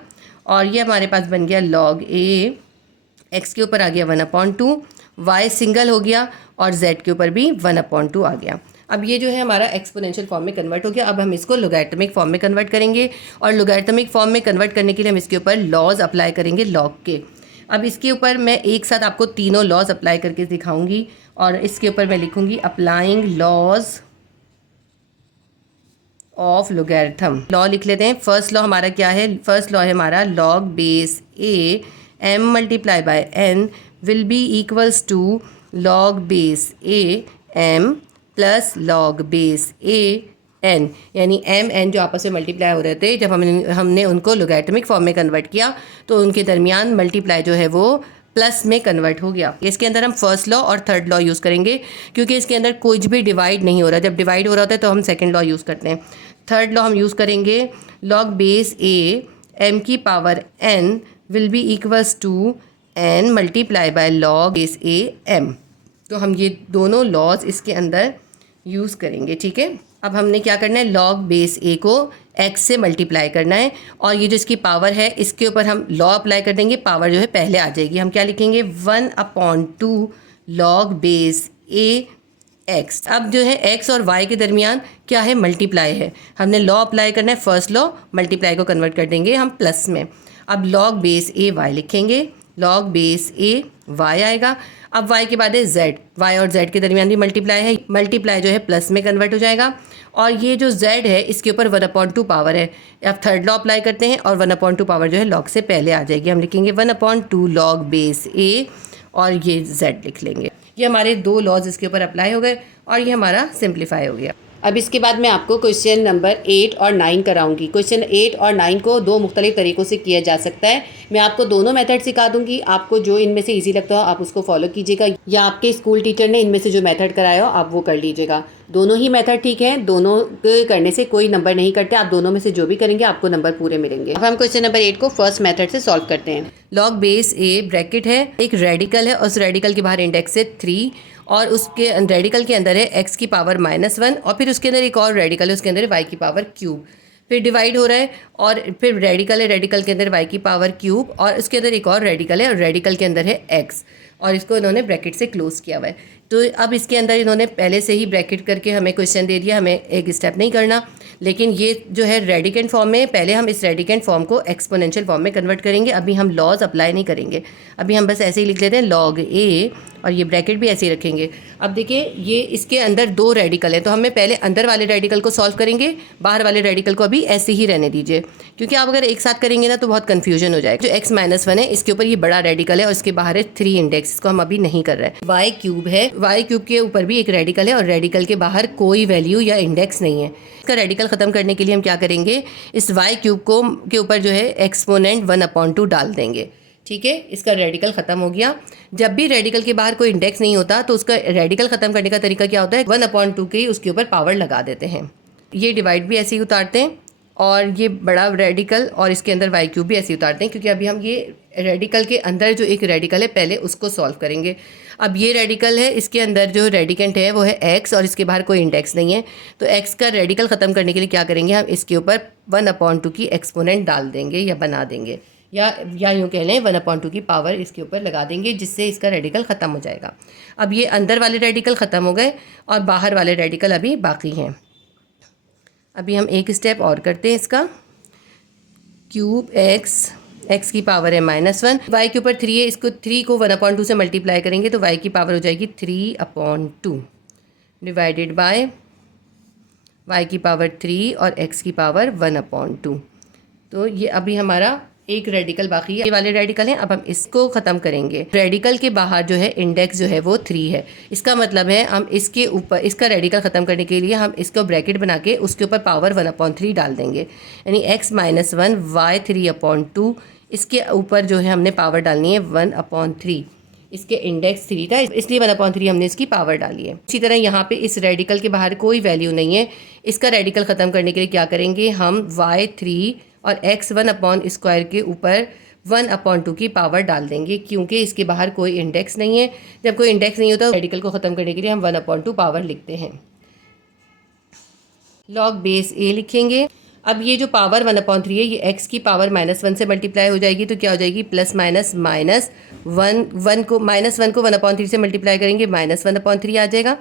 और ये हमारे पास बन गया log a, x के ऊपर आ गया 1/2, y सिंगल हो गया और z के ऊपर भी 1/2 आ गया। अब ये जो है हमारा एक्सपोनेंशियल फॉर्म में कन्वर्ट हो गया। अब हम इसको लोगैरिथमिक फॉर्म में कन्वर्ट करेंगे और लोगैरिथमिक फॉर्म में कन्वर्ट करने के लिए हम इसके ऊपर लॉज अप्लाई करेंगे लॉग के। अब इसके ऊपर मैं एक साथ आपको तीनों लॉज अप्लाई करके दिखाऊंगी और इसके ऊपर मैं लिखूंगी applying laws of logarithm. Law लिख लेते हैं। फर्स्ट लॉ हमारा क्या है? फर्स्ट लॉ है हमारा log base A m multiply by n will be equals to log base A m plus log base A n, यानी m n जो आपस में मल्टीप्लाई हो रहे थे, जब हमने उनको लोगैरिथमिक फॉर्म में कन्वर्ट किया तो उनके दरमियान मल्टीप्लाई जो है वो प्लस में कन्वर्ट हो गया। इसके अंदर हम फर्स्ट लॉ और थर्ड लॉ यूज़ करेंगे क्योंकि इसके अंदर कुछ भी डिवाइड नहीं हो रहा। जब डिवाइड हो रहा होता है तो हम सेकंड लॉ यूज़ करते हैं। थर्ड लॉ हम यूज़ करेंगे लॉग बेस ए m की power n will be equals to n multiply by log base A m। तो हम ये दोनों लॉज इसके अंदर यूज़ करेंगे, ठीक है। अब हमने क्या करना है, लॉग बेस ए को x से मल्टीप्लाई करना है और ये जो इसकी पावर है इसके ऊपर हम लॉ अप्लाई कर देंगे। पावर जो है पहले आ जाएगी। हम क्या लिखेंगे 1/2 लॉग बेस ए x। अब जो है x और y के दरमियान क्या है, मल्टीप्लाई है। हमने लॉ अप्लाई करना है, फर्स्ट लॉ, मल्टीप्लाई को कन्वर्ट कर देंगे हम प्लस में। अब लॉग बेस ए y लिखेंगे, लॉग बेस ए y आएगा। अब y के बाद है z, y और z के दरमियान भी मल्टीप्लाई है। मल्टीप्लाई जो है प्लस में कन्वर्ट हो जाएगा और ये जो z है इसके ऊपर 1/2 पावर है। अब थर्ड लॉ अप्लाई करते हैं और 1/2 पावर जो है लॉग से पहले आ जाएगी। हम लिखेंगे 1/2 लॉग बेस ए और ये z लिख लेंगे। ये हमारे दो लॉज इसके ऊपर अप्लाई हो गए और ये हमारा सिंप्लीफाई हो गया। अब इसके बाद मैं आपको क्वेश्चन नंबर 8 और 9 कराऊंगी। क्वेश्चन 8 और 9 को दो मुख्तलिफ तरीक़ों से किया जा सकता है। मैं आपको दोनों मेथड सिखा दूंगी। आपको जो इनमें से इजी लगता हो आप उसको फॉलो कीजिएगा, या आपके स्कूल टीचर ने इनमें से जो मेथड कराया हो आप वो कर लीजिएगा। दोनों ही मेथड ठीक है, दोनों के करने से कोई नंबर नहीं कटते। आप दोनों में से जो भी करेंगे आपको नंबर पूरे मिलेंगे। अब हम क्वेश्चन नंबर 8 को फर्स्ट मेथड से सॉल्व करते हैं। लॉग बेस ए ब्रैकेट है, एक रेडिकल है, उस रेडिकल के बाहर इंडेक्स है 3 और उसके रेडिकल के अंदर है x की पावर -1 और फिर उसके अंदर एक और रेडिकल है, उसके अंदर है y की पावर क्यूब। फिर डिवाइड हो रहा है और फिर रेडिकल है, रेडिकल के अंदर y की पावर क्यूब और उसके अंदर एक और रेडिकल है और रेडिकल के अंदर है x और इसको इन्होंने ब्रैकेट से क्लोज किया हुआ है। तो अब इसके अंदर इन्होंने पहले से ही ब्रैकेट करके हमें क्वेश्चन दे दिया, हमें एक स्टेप नहीं करना। लेकिन ये जो है रेडिकेंट फॉर्म में, पहले हम इस रेडिकेंट फॉर्म को एक्सपोनेंशियल फॉर्म में कन्वर्ट करेंगे। अभी हम लॉज अप्लाई नहीं करेंगे, अभी हम बस ऐसे ही लिख लेते हैं लॉग ए और ये ब्रैकेट भी ऐसे ही रखेंगे। अब देखिए ये इसके अंदर दो रेडिकल है तो हमें पहले अंदर वाले रेडिकल को सॉल्व करेंगे, बाहर वाले रेडिकल को अभी ऐसे ही रहने दीजिए क्योंकि आप अगर एक साथ करेंगे ना तो बहुत कन्फ्यूजन हो जाएगा। जो x-1 है इसके ऊपर ये बड़ा रेडिकल है और इसके बाहर है 3 इंडेक्स, इसको हम अभी नहीं कर रहे हैं। y क्यूब है, y क्यूब के ऊपर भी एक रेडिकल है और रेडिकल के बाहर कोई वैल्यू या इंडेक्स नहीं है। इसका रेडिकल ख़त्म करने के लिए हम क्या करेंगे, इस y क्यूब को के ऊपर जो है एक्सपोनेंट 1/2 डाल देंगे, ठीक है। इसका रेडिकल ख़त्म हो गया। जब भी रेडिकल के बाहर कोई इंडेक्स नहीं होता तो उसका रेडिकल ख़त्म करने का तरीका क्या होता है, 1/2 के उसके ऊपर पावर लगा देते हैं। ये डिवाइड भी ऐसे ही उतारते हैं और ये बड़ा रेडिकल और इसके अंदर y क्यूब भी ऐसे ही उतारते हैं क्योंकि अभी हम ये रेडिकल के अंदर जो एक रेडिकल है पहले उसको सॉल्व करेंगे। अब ये रेडिकल है, इसके अंदर जो रेडिकेंट है वो है x और इसके बाहर कोई इंडेक्स नहीं है। तो x का रेडिकल ख़त्म करने के लिए क्या करेंगे, हम इसके ऊपर 1/2 की एक्सपोनेंट डाल देंगे या बना देंगे, या यूँ कह लें 1/2 की पावर इसके ऊपर लगा देंगे जिससे इसका रेडिकल ख़त्म हो जाएगा। अब ये अंदर वाले रेडिकल ख़त्म हो गए और बाहर वाले रेडिकल अभी बाकी हैं। अभी हम एक स्टेप और करते हैं इसका, क्यूब x की पावर है -1, y के ऊपर 3 है, इसको 3 को 1/2 से मल्टीप्लाई करेंगे तो y की पावर हो जाएगी 3/2 डिवाइडेड बाय y की पावर 3 और x की पावर 1/2। तो ये अभी हमारा एक रेडिकल बाकी है, ये वाले रेडिकल हैं। अब हम इसको ख़त्म करेंगे। रेडिकल के बाहर जो है इंडेक्स जो है वो 3 है, इसका मतलब है हम इसके ऊपर इसका रेडिकल ख़त्म करने के लिए हम इसको ब्रैकेट बना के उसके ऊपर पावर 1/3 डाल देंगे, यानी x-1 y 3/2। इसके ऊपर जो है हमने पावर डालनी है 1/3, इसके इंडेक्स 3 था इसलिए 1/3 हमने इसकी पावर डाली है। इसी तरह यहाँ पे इस रेडिकल के बाहर कोई वैल्यू नहीं है, इसका रेडिकल ख़त्म करने के लिए क्या करेंगे, हम y3 और x 1/2 के ऊपर 1/2 की पावर डाल देंगे, क्योंकि इसके बाहर कोई इंडेक्स नहीं है। जब कोई इंडेक्स नहीं होता, रेडिकल को ख़त्म करने के लिए हम 1/2 पावर लिखते हैं। लॉग बेस ए लिखेंगे। अब ये जो पावर 1/3 है, ये x की पावर -1 से मल्टीप्लाई हो जाएगी, तो क्या हो जाएगी प्लस माइनस माइनस वन को -1 को 1/3 से मल्टीप्लाई करेंगे, -1/3 आ जाएगा।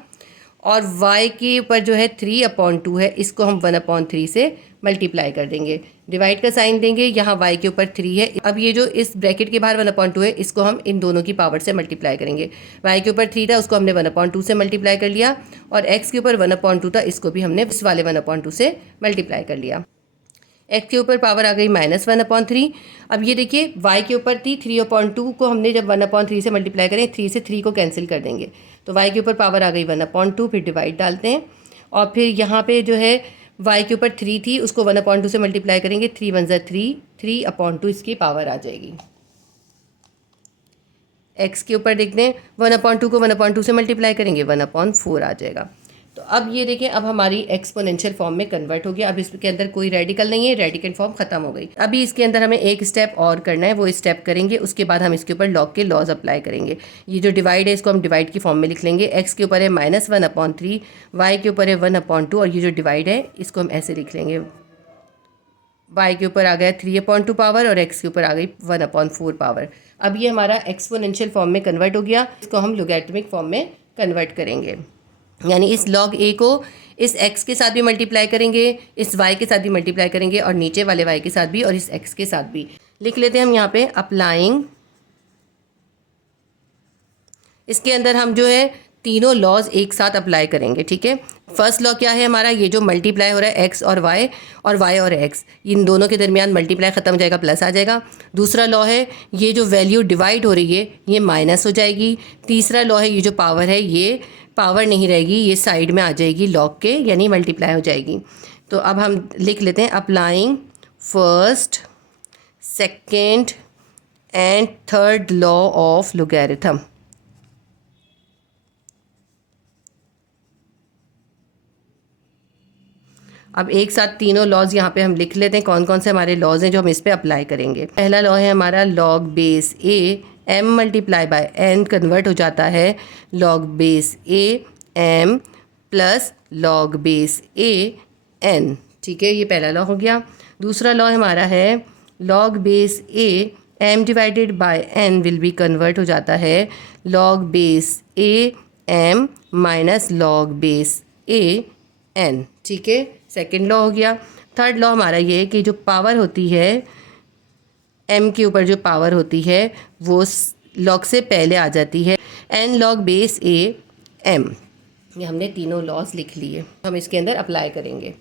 और y के ऊपर जो है 3/2 है, इसको हम 1/3 से मल्टीप्लाई कर देंगे, डिवाइड का साइन देंगे, यहाँ y के ऊपर 3 है। अब ये जो इस ब्रैकेट के बाहर 1/2 है, इसको हम इन दोनों की पावर से मल्टीप्लाई करेंगे। y के ऊपर 3 था, उसको हमने 1/2 से मल्टीप्लाई कर लिया, और x के ऊपर 1/2 था, इसको भी हमने इस वाले 1/2 से मल्टीप्लाई कर लिया। x के ऊपर पावर आ गई -1/3। अब ये देखिए y के ऊपर थी 3/2 को हमने जब 1/3 से मल्टीप्लाई करें, 3 से 3 को कैंसिल कर देंगे, तो y के ऊपर पावर आ गई 1/2, फिर डिवाइड डालते हैं, और फिर यहाँ पे जो है y के ऊपर 3 थी, उसको 1/2 से मल्टीप्लाई करेंगे, 3 1 ज़ा 3, 3/2 इसकी पावर आ जाएगी। x के ऊपर देखते हैं 1/2 को 1/2 से मल्टीप्लाई करेंगे, 1/4 आ जाएगा। तो अब ये देखें, अब हमारी एक्सपोनेंशियल फॉर्म में कन्वर्ट हो गया। अब इसके अंदर कोई रेडिकल नहीं है, रेडिकल फॉर्म खत्म हो गई। अभी इसके अंदर हमें एक स्टेप और करना है, वो स्टेप करेंगे, उसके बाद हम इसके ऊपर लॉग के लॉज अप्लाई करेंगे। ये जो डिवाइड है, इसको हम डिवाइड की फॉर्म में लिख लेंगे। x के ऊपर है -1/3, y के ऊपर है 1/2, और ये जो डिवाइड है इसको हम ऐसे लिख लेंगे, y के ऊपर आ गया 3/2 पावर, और x के ऊपर आ गई 1/4 पावर। अब ये हमारा एक्सपोनेंशियल फॉर्म में कन्वर्ट हो गया। इसको हम लोगैरिथमिक फॉर्म में कन्वर्ट करेंगे, यानी इस log a को इस x के साथ भी मल्टीप्लाई करेंगे, इस y के साथ भी मल्टीप्लाई करेंगे, और नीचे वाले y के साथ भी, और इस x के साथ भी। लिख लेते हैं हम यहाँ पे अप्लाइंग। इसके अंदर हम जो है तीनों लॉज एक साथ अप्लाई करेंगे, ठीक है। फर्स्ट लॉ क्या है हमारा, ये जो मल्टीप्लाई हो रहा है x और y और x, इन दोनों के दरमियान मल्टीप्लाई ख़त्म हो जाएगा, प्लस आ जाएगा। दूसरा लॉ है, ये जो वैल्यू डिवाइड हो रही है ये माइनस हो जाएगी। तीसरा लॉ है, ये जो पावर है ये पावर नहीं रहेगी, ये साइड में आ जाएगी लॉग के, यानी मल्टीप्लाई हो जाएगी। तो अब हम लिख लेते हैं applying first, second and third law of logarithm. अब एक साथ तीनों लॉज यहाँ पे हम लिख लेते हैं, कौन कौन से हमारे लॉज हैं जो हम इस पे अप्लाई करेंगे। पहला लॉ है हमारा log base A m multiply by n convert हो जाता है log base a m plus log base a n, ठीक है, ये पहला लॉ हो गया। दूसरा लॉ हमारा है log base a m divided by n will B convert हो जाता है log base a m minus log base a n, ठीक है, सेकेंड लॉ हो गया। थर्ड लॉ हमारा ये है कि जो पावर होती है m के ऊपर, जो पावर होती है वो लॉग से पहले आ जाती है, n log base a m। ये हमने तीनों लॉज लिख लिए, हम इसके अंदर अप्लाई करेंगे।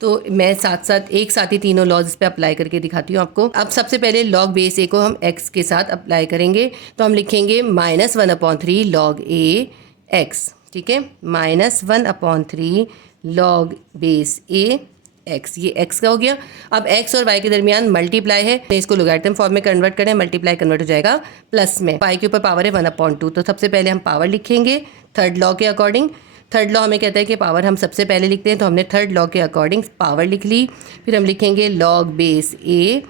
तो मैं एक साथ ही तीनों लॉज इस पे अप्लाई करके दिखाती हूँ आपको। अब सबसे पहले लॉग बेस a को हम x के साथ अप्लाई करेंगे, तो हम लिखेंगे -1/3 लॉग a x, ठीक है, -1/3 लॉग बेस a x, ये x का हो गया। अब x और y के दरमियान मल्टीप्लाई है, तो इसको लोगैरिथम फॉर्म में कन्वर्ट करें, मल्टीप्लाई कन्वर्ट हो जाएगा प्लस में। y के ऊपर पावर है 1/2, तो सबसे पहले हम पावर लिखेंगे थर्ड लॉ के अकॉर्डिंग। थर्ड लॉ हमें कहता है कि पावर हम सबसे पहले लिखते हैं, तो हमने थर्ड लॉ के अकॉर्डिंग पावर लिख ली। फिर हम लिखेंगे log base a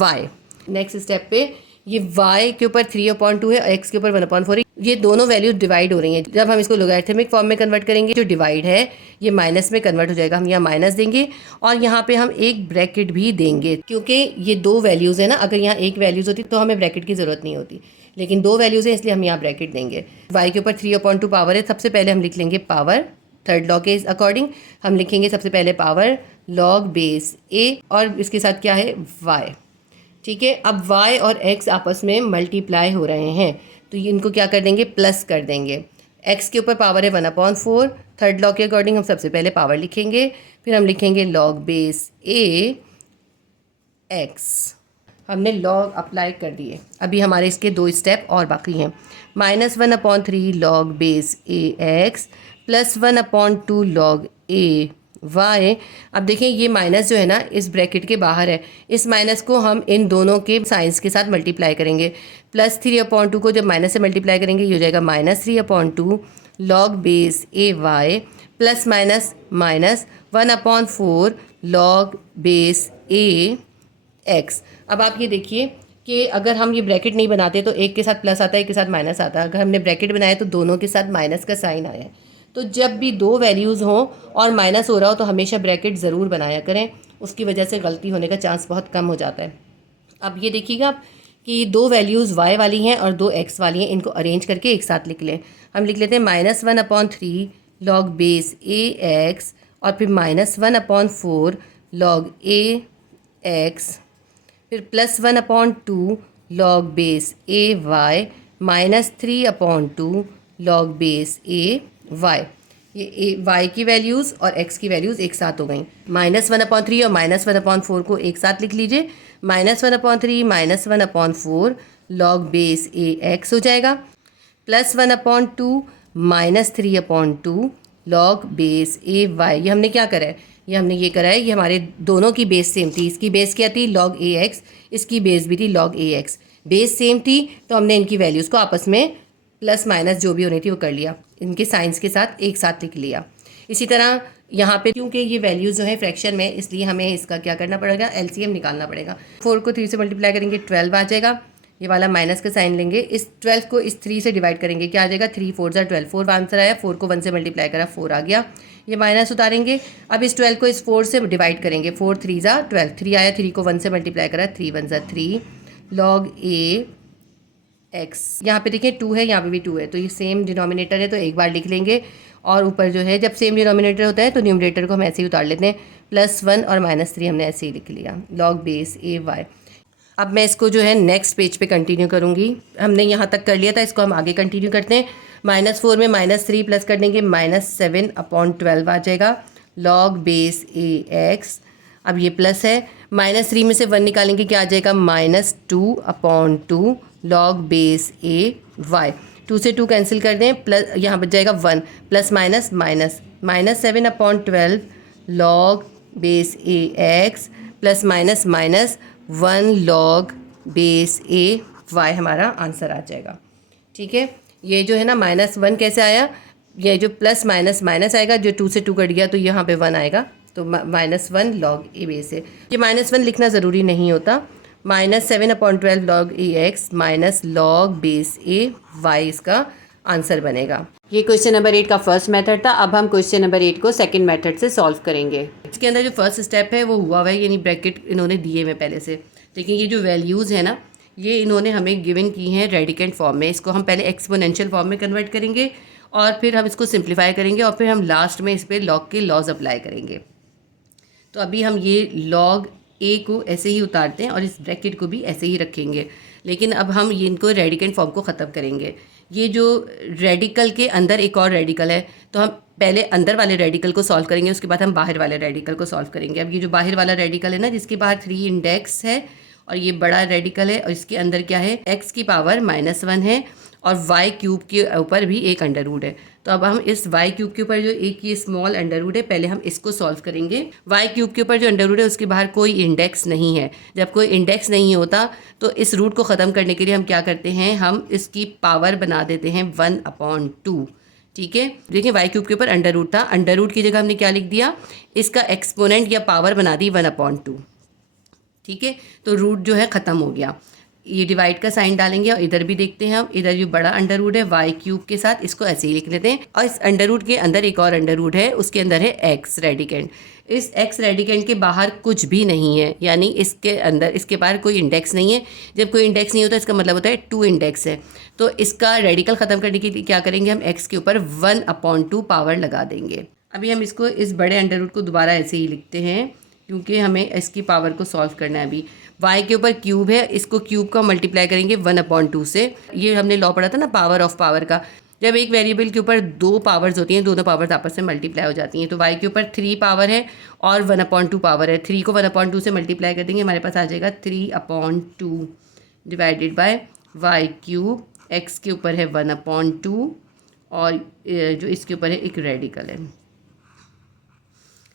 y। Next step पे ये y के ऊपर 3/2 है, x के ऊपर 1/4 है, ये दोनों वैल्यूज डिवाइड हो रही हैं। जब हम इसको लोगैरिथमिक फॉर्म में कन्वर्ट करेंगे, जो डिवाइड है ये माइनस में कन्वर्ट हो जाएगा, हम यहाँ माइनस देंगे, और यहाँ पे हम एक ब्रैकेट भी देंगे, क्योंकि ये दो वैल्यूज़ है ना, अगर यहाँ एक वैल्यूज़ होती तो हमें ब्रैकेट की ज़रूरत नहीं होती, लेकिन दो वैल्यूज़ हैं इसलिए हम यहाँ ब्रैकेट देंगे। y के ऊपर 3/2 पावर है, सबसे पहले हम लिख लेंगे पावर, थर्ड लॉ के अकॉर्डिंग हम लिखेंगे सबसे पहले पावर लॉग बेस a, और इसके साथ क्या है y, ठीक है। अब y और x आपस में मल्टीप्लाई हो रहे हैं, तो ये इनको क्या कर देंगे, प्लस कर देंगे। x के ऊपर पावर है 1/4, थर्ड लॉ के अकॉर्डिंग हम सबसे पहले पावर लिखेंगे, फिर हम लिखेंगे लॉग बेस a x। हमने लॉग अप्लाई कर दिए। अभी हमारे इसके दो स्टेप और बाकी हैं। -1/3 log base a x plus 1/2 log a y। अब देखें ये माइनस जो है ना इस ब्रैकेट के बाहर है, इस माइनस को हम इन दोनों के साइंस के साथ मल्टीप्लाई करेंगे। प्लस 3/2 को जब माइनस से मल्टीप्लाई करेंगे ये हो जाएगा -3/2 log base a y plus minus minus 1/4 log base a x। अब आप ये देखिए कि अगर हम ये ब्रैकेट नहीं बनाते तो एक के साथ प्लस आता है, एक के साथ माइनस आता है। अगर हमने ब्रैकेट बनाया तो दोनों के साथ माइनस का साइन आया है। तो जब भी दो वैल्यूज़ हों और माइनस हो रहा हो तो हमेशा ब्रैकेट ज़रूर बनाया करें, उसकी वजह से गलती होने का चांस बहुत कम हो जाता है। अब ये देखिएगा आप कि दो वैल्यूज़ y वाली हैं और दो x वाली हैं, इनको अरेंज करके एक साथ लिख लें। हम लिख लेते हैं -1/3 log बेस ax और फिर -1/4 log ax, फिर +1/2 log base ay -3/2 log base ay। ये y की वैल्यूज़ और x की वैल्यूज़ एक साथ हो गई। -1/3 और -1/4 को एक साथ लिख लीजिए। -1/3 -1/4 log बेस ax हो जाएगा, +1/2 -3/2 log बेस ay। ये हमने क्या करा है, ये हमने ये करा है, ये हमारे दोनों की बेस सेम थी। इसकी बेस क्या थी, log ax, इसकी बेस भी थी log ax। बेस सेम थी तो हमने इनकी वैल्यूज़ को आपस में प्लस माइनस जो भी होनी थी वो कर लिया, इनके साइंस के साथ एक साथ लिख लिया। इसी तरह यहाँ पे क्योंकि ये वैल्यूज़ जो है फ्रैक्शन में, इसलिए हमें इसका क्या करना पड़ेगा, एलसीएम निकालना पड़ेगा। 4 को 3 से मल्टीप्लाई करेंगे 12 आ जाएगा। ये वाला माइनस का साइन लेंगे, इस 12 को इस 3 से डिवाइड करेंगे, क्या आ जाएगा, 3 4 12, 4 आंसर आया। 4 को 1 से मल्टीप्लाई करा 4 आ गया। ये माइनस उतारेंगे, अब इस 12 को इस 4 से डिवाइड करेंगे, 4 3 12, 3 आया। 3 को 1 से मल्टीप्लाई करा, 3 1 3 log ax। यहाँ पे देखिए 2 है, यहाँ पे भी 2 है, तो ये सेम डिनोमिनेटर है तो एक बार लिख लेंगे। और ऊपर जो है, जब सेम डिनोमिनेटर होता है तो न्यूमरेटर को हम ऐसे ही उतार लेते हैं, +1 और -3 हमने ऐसे ही लिख लिया, log बेस ay। अब मैं इसको जो है नेक्स्ट पेज पे कंटिन्यू करूँगी। हमने यहाँ तक कर लिया था, इसको हम आगे कंटिन्यू करते हैं। -4 में -3 प्लस कर देंगे, -7/12 आ जाएगा, log बेस ax। अब ये प्लस है, -3 में से 1 निकालेंगे, क्या आ जाएगा, -2/2 log बेस ay। 2 से 2 कैंसिल कर दें, प्लस यहाँ बच जाएगा 1, plus minus minus, -7/12 log base ax plus minus minus 1 log base ay हमारा आंसर आ जाएगा। ठीक है, ये जो है ना -1 कैसे आया, ये जो प्लस माइनस माइनस आएगा, जो 2 से 2 कट गया तो यहाँ पे 1 आएगा, तो -1 log a बेस है। ये -1 लिखना ज़रूरी नहीं होता, -7/12 log ax minus log base ay इसका आंसर बनेगा। ये क्वेश्चन नंबर 8 का फर्स्ट मेथड था। अब हम क्वेश्चन नंबर 8 को सेकंड मेथड से सॉल्व करेंगे। इसके अंदर जो फर्स्ट स्टेप है वो हुआ हुआ है, यानी ब्रैकेट इन्होंने दिए हुए पहले से। लेकिन ये जो वैल्यूज़ है ना, ये इन्होंने हमें गिवन की हैं रेडिकेंट फॉर्म में। इसको हम पहले एक्सपोनेंशियल फॉर्म में कन्वर्ट करेंगे और फिर हम इसको सिंप्लीफाई करेंगे और फिर हम लास्ट में इस पर लॉग के लॉज अप्लाई करेंगे। तो अभी हम ये log a को ऐसे ही उतारते हैं और इस ब्रैकेट को भी ऐसे ही रखेंगे, लेकिन अब हम ये इनको रेडिकेंट फॉर्म को ख़त्म करेंगे। ये जो रेडिकल के अंदर एक और रेडिकल है, तो हम पहले अंदर वाले रेडिकल को सॉल्व करेंगे, उसके बाद हम बाहर वाले रेडिकल को सॉल्व करेंगे। अब ये जो बाहर वाला रेडिकल है ना, जिसके बाहर 3 इंडेक्स है और ये बड़ा रेडिकल है और इसके अंदर क्या है, x की पावर -1 है और y क्यूब के ऊपर भी एक अंडर रूट है। तो अब हम इस y क्यूब के ऊपर जो एक ये स्मॉल अंडर रूट है, पहले हम इसको सॉल्व करेंगे। y क्यूब के ऊपर जो अंडर रूट है उसके बाहर कोई इंडेक्स नहीं है। जब कोई इंडेक्स नहीं होता तो इस रूट को ख़त्म करने के लिए हम क्या करते हैं, हम इसकी पावर बना देते हैं 1/2। ठीक है, देखिए y क्यूब के ऊपर अंडर रूट था, अंडर रूट की जगह हमने क्या लिख दिया, इसका एक्सपोनेंट या पावर बना दी 1/2। ठीक है, तो रूट जो है ख़त्म हो गया। ये डिवाइड का साइन डालेंगे और इधर भी देखते हैं हम, इधर जो बड़ा अंडर रूट है y क्यूब के साथ, इसको ऐसे ही लिख लेते हैं। और इस अंडर रूट के अंदर एक और अंडर रूट है, उसके अंदर है x रेडिकेंट। इस x रेडिकेंट के बाहर कुछ भी नहीं है, यानी इसके अंदर इसके बाहर कोई इंडेक्स नहीं है। जब कोई इंडेक्स नहीं होता इसका मतलब होता है 2 इंडेक्स है। तो इसका रेडिकल ख़त्म करने के लिए क्या करेंगे, हम x के ऊपर 1/2 पावर लगा देंगे। अभी हम इसको इस बड़े अंडर रूट को दोबारा ऐसे ही लिखते हैं, क्योंकि हमें इसकी पावर को सॉल्व करना है। अभी y के ऊपर क्यूब है, इसको क्यूब का मल्टीप्लाई करेंगे 1/2 से। ये हमने लॉ पढ़ा था ना पावर ऑफ पावर का, जब एक वेरिएबल के ऊपर 2 पावर्स होती हैं, दोनों पावर्स आपस में मल्टीप्लाई हो जाती हैं। तो y के ऊपर 3 पावर है और 1/2 पावर है। 3 को 1/2 से मल्टीप्लाई कर देंगे, हमारे पास आ जाएगा 3/2 divided by y cube. x के ऊपर है 1/2 और जो इसके ऊपर है एक रेडिकल है।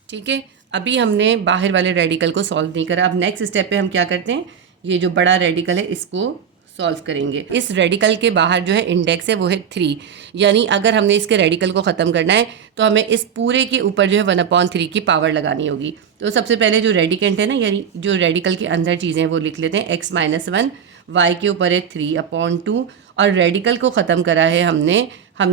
ठीक है, अभी हमने बाहर वाले रेडिकल को सॉल्व नहीं करा। अब नेक्स्ट स्टेप पे हम क्या करते हैं, ये जो बड़ा रेडिकल है इसको सॉल्व करेंगे। इस रेडिकल के बाहर जो है इंडेक्स है वो है 3, यानी अगर हमने इसके रेडिकल को ख़त्म करना है तो हमें इस पूरे के ऊपर जो है 1/3 की पावर लगानी होगी। तो सबसे पहले जो रेडिकेंट है ना, यानी जो रेडिकल के अंदर चीज़ें हैं वो लिख लेते हैं, x -1 y के ऊपर है 3/2 और रेडिकल को ख़त्म करा है हमने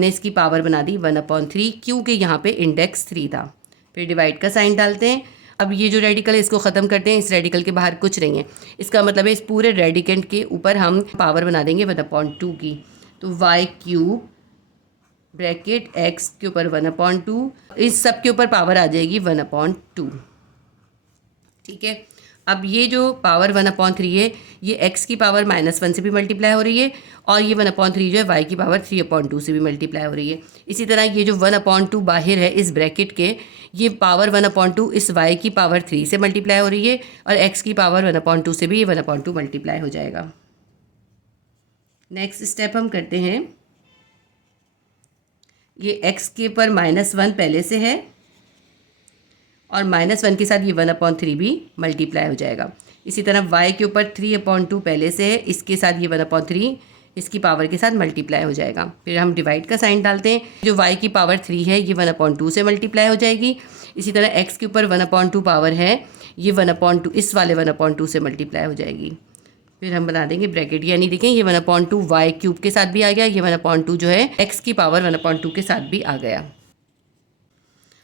इसकी पावर बना दी 1/3 क्योंकि यहाँ पे इंडेक्स 3 था। फिर डिवाइड का साइन डालते हैं। अब ये जो रेडिकल है इसको ख़त्म करते हैं, इस रेडिकल के बाहर कुछ नहीं है, इसका मतलब है इस पूरे रेडिकेंट के ऊपर हम पावर बना देंगे 1/2 की। तो y³ ब्रैकेट x के ऊपर 1/2, इस सब के ऊपर पावर आ जाएगी 1/2। ठीक है, अब ये जो पावर 1/3 है ये x की पावर -1 से भी मल्टीप्लाई हो रही है और ये 1/3 जो है y की पावर 3/2 से भी मल्टीप्लाई हो रही है। इसी तरह ये जो 1/2 बाहर है इस ब्रैकेट के, ये पावर 1/2 इस y की पावर 3 से मल्टीप्लाई हो रही है और x की पावर 1/2 से भी ये 1/2 मल्टीप्लाई हो जाएगा। नेक्स्ट स्टेप हम करते हैं, ये x के ऊपर -1 पहले से है और -1 के साथ ये 1/3 भी मल्टीप्लाई हो जाएगा। इसी तरह y के ऊपर 3/2 पहले से है, इसके साथ ये 1/3 इसकी पावर के साथ मल्टीप्लाई हो जाएगा। फिर हम डिवाइड का साइन डालते हैं, जो y की पावर 3 है ये 1/2 से मल्टीप्लाई हो जाएगी। इसी तरह x के ऊपर 1/2 पावर है, ये 1/2 इस वाले 1/2 से मल्टीप्लाई हो जाएगी। फिर हम बना देंगे ब्रैकेट, यानी देखें ये 1/2 y³ के साथ भी आ गया, ये 1/2 जो है x की पावर 1/2 के साथ भी आ गया।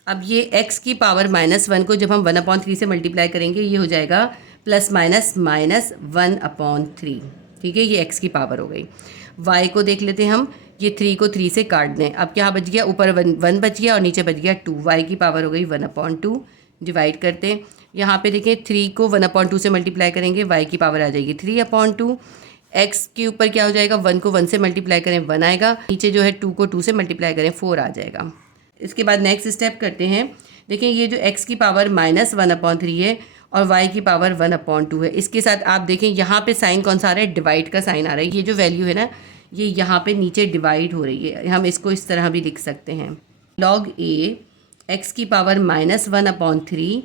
अब ये x की पावर -1 को जब हम 1/3 से मल्टीप्लाई करेंगे ये हो जाएगा ±-1/3। ठीक है, ये x की पावर हो गई। y को देख लेते हैं हम, ये 3 को 3 से काट दें, अब क्या बच गया, ऊपर 1 बच गया और नीचे बच गया 2, y की पावर हो गई 1/2। डिवाइड करते हैं, यहाँ पे देखें 3 को 1/2 से मल्टीप्लाई करेंगे y की पावर आ जाएगी 3/2। x के ऊपर क्या हो जाएगा, 1 को 1 से मल्टीप्लाई करें 1 आएगा, नीचे जो है 2 को 2 से मल्टीप्लाई करें 4 आ जाएगा। इसके बाद नेक्स्ट स्टेप करते हैं, देखें ये जो x की पावर -1/3 है और y की पावर 1/2 है, इसके साथ आप देखें यहाँ पे साइन कौन सा आ रहा है, डिवाइड का साइन आ रहा है। ये जो वैल्यू है ना ये यहाँ पे नीचे डिवाइड हो रही है, हम इसको इस तरह भी लिख सकते हैं, log a x की पावर -1/3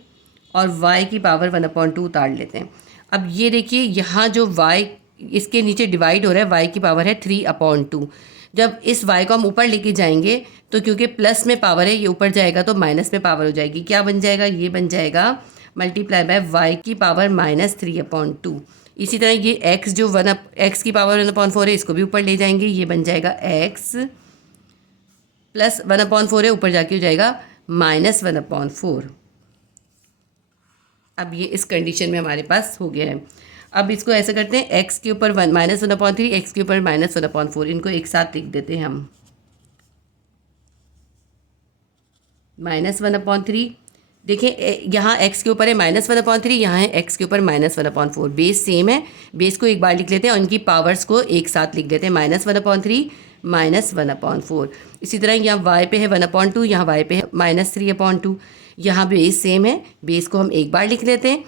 और y की पावर 1/2 उतार लेते हैं। अब ये देखिए यहाँ जो y इसके नीचे डिवाइड हो रहा है, y की पावर है 3/2। जब इस y को हम ऊपर लेके जाएंगे तो क्योंकि प्लस में पावर है ये ऊपर जाएगा तो माइनस में पावर हो जाएगी, क्या बन जाएगा, ये बन जाएगा मल्टीप्लाई बाय y की पावर -3/2। इसी तरह ये x जो x की पावर 1/4 है इसको भी ऊपर ले जाएंगे, ये बन जाएगा x प्लस 1/4 है, ऊपर जाके हो जाएगा -1/4। अब ये इस कंडीशन में हमारे पास हो गया है। अब इसको ऐसे करते हैं, x के ऊपर -1/3, x के ऊपर -1/4, इनको एक साथ लिख देते हैं हम, -1/3। देखें यहाँ x के ऊपर है -1/3, यहाँ है x के ऊपर -1/4, बेस सेम है, बेस को एक बार लिख लेते हैं और इनकी पावर्स को एक साथ लिख देते हैं, -1/3 -1/4। इसी तरह यहाँ y पे है 1/2, यहाँ y पे है -3/2, यहाँ बेस सेम है, बेस को हम एक बार लिख लेते हैं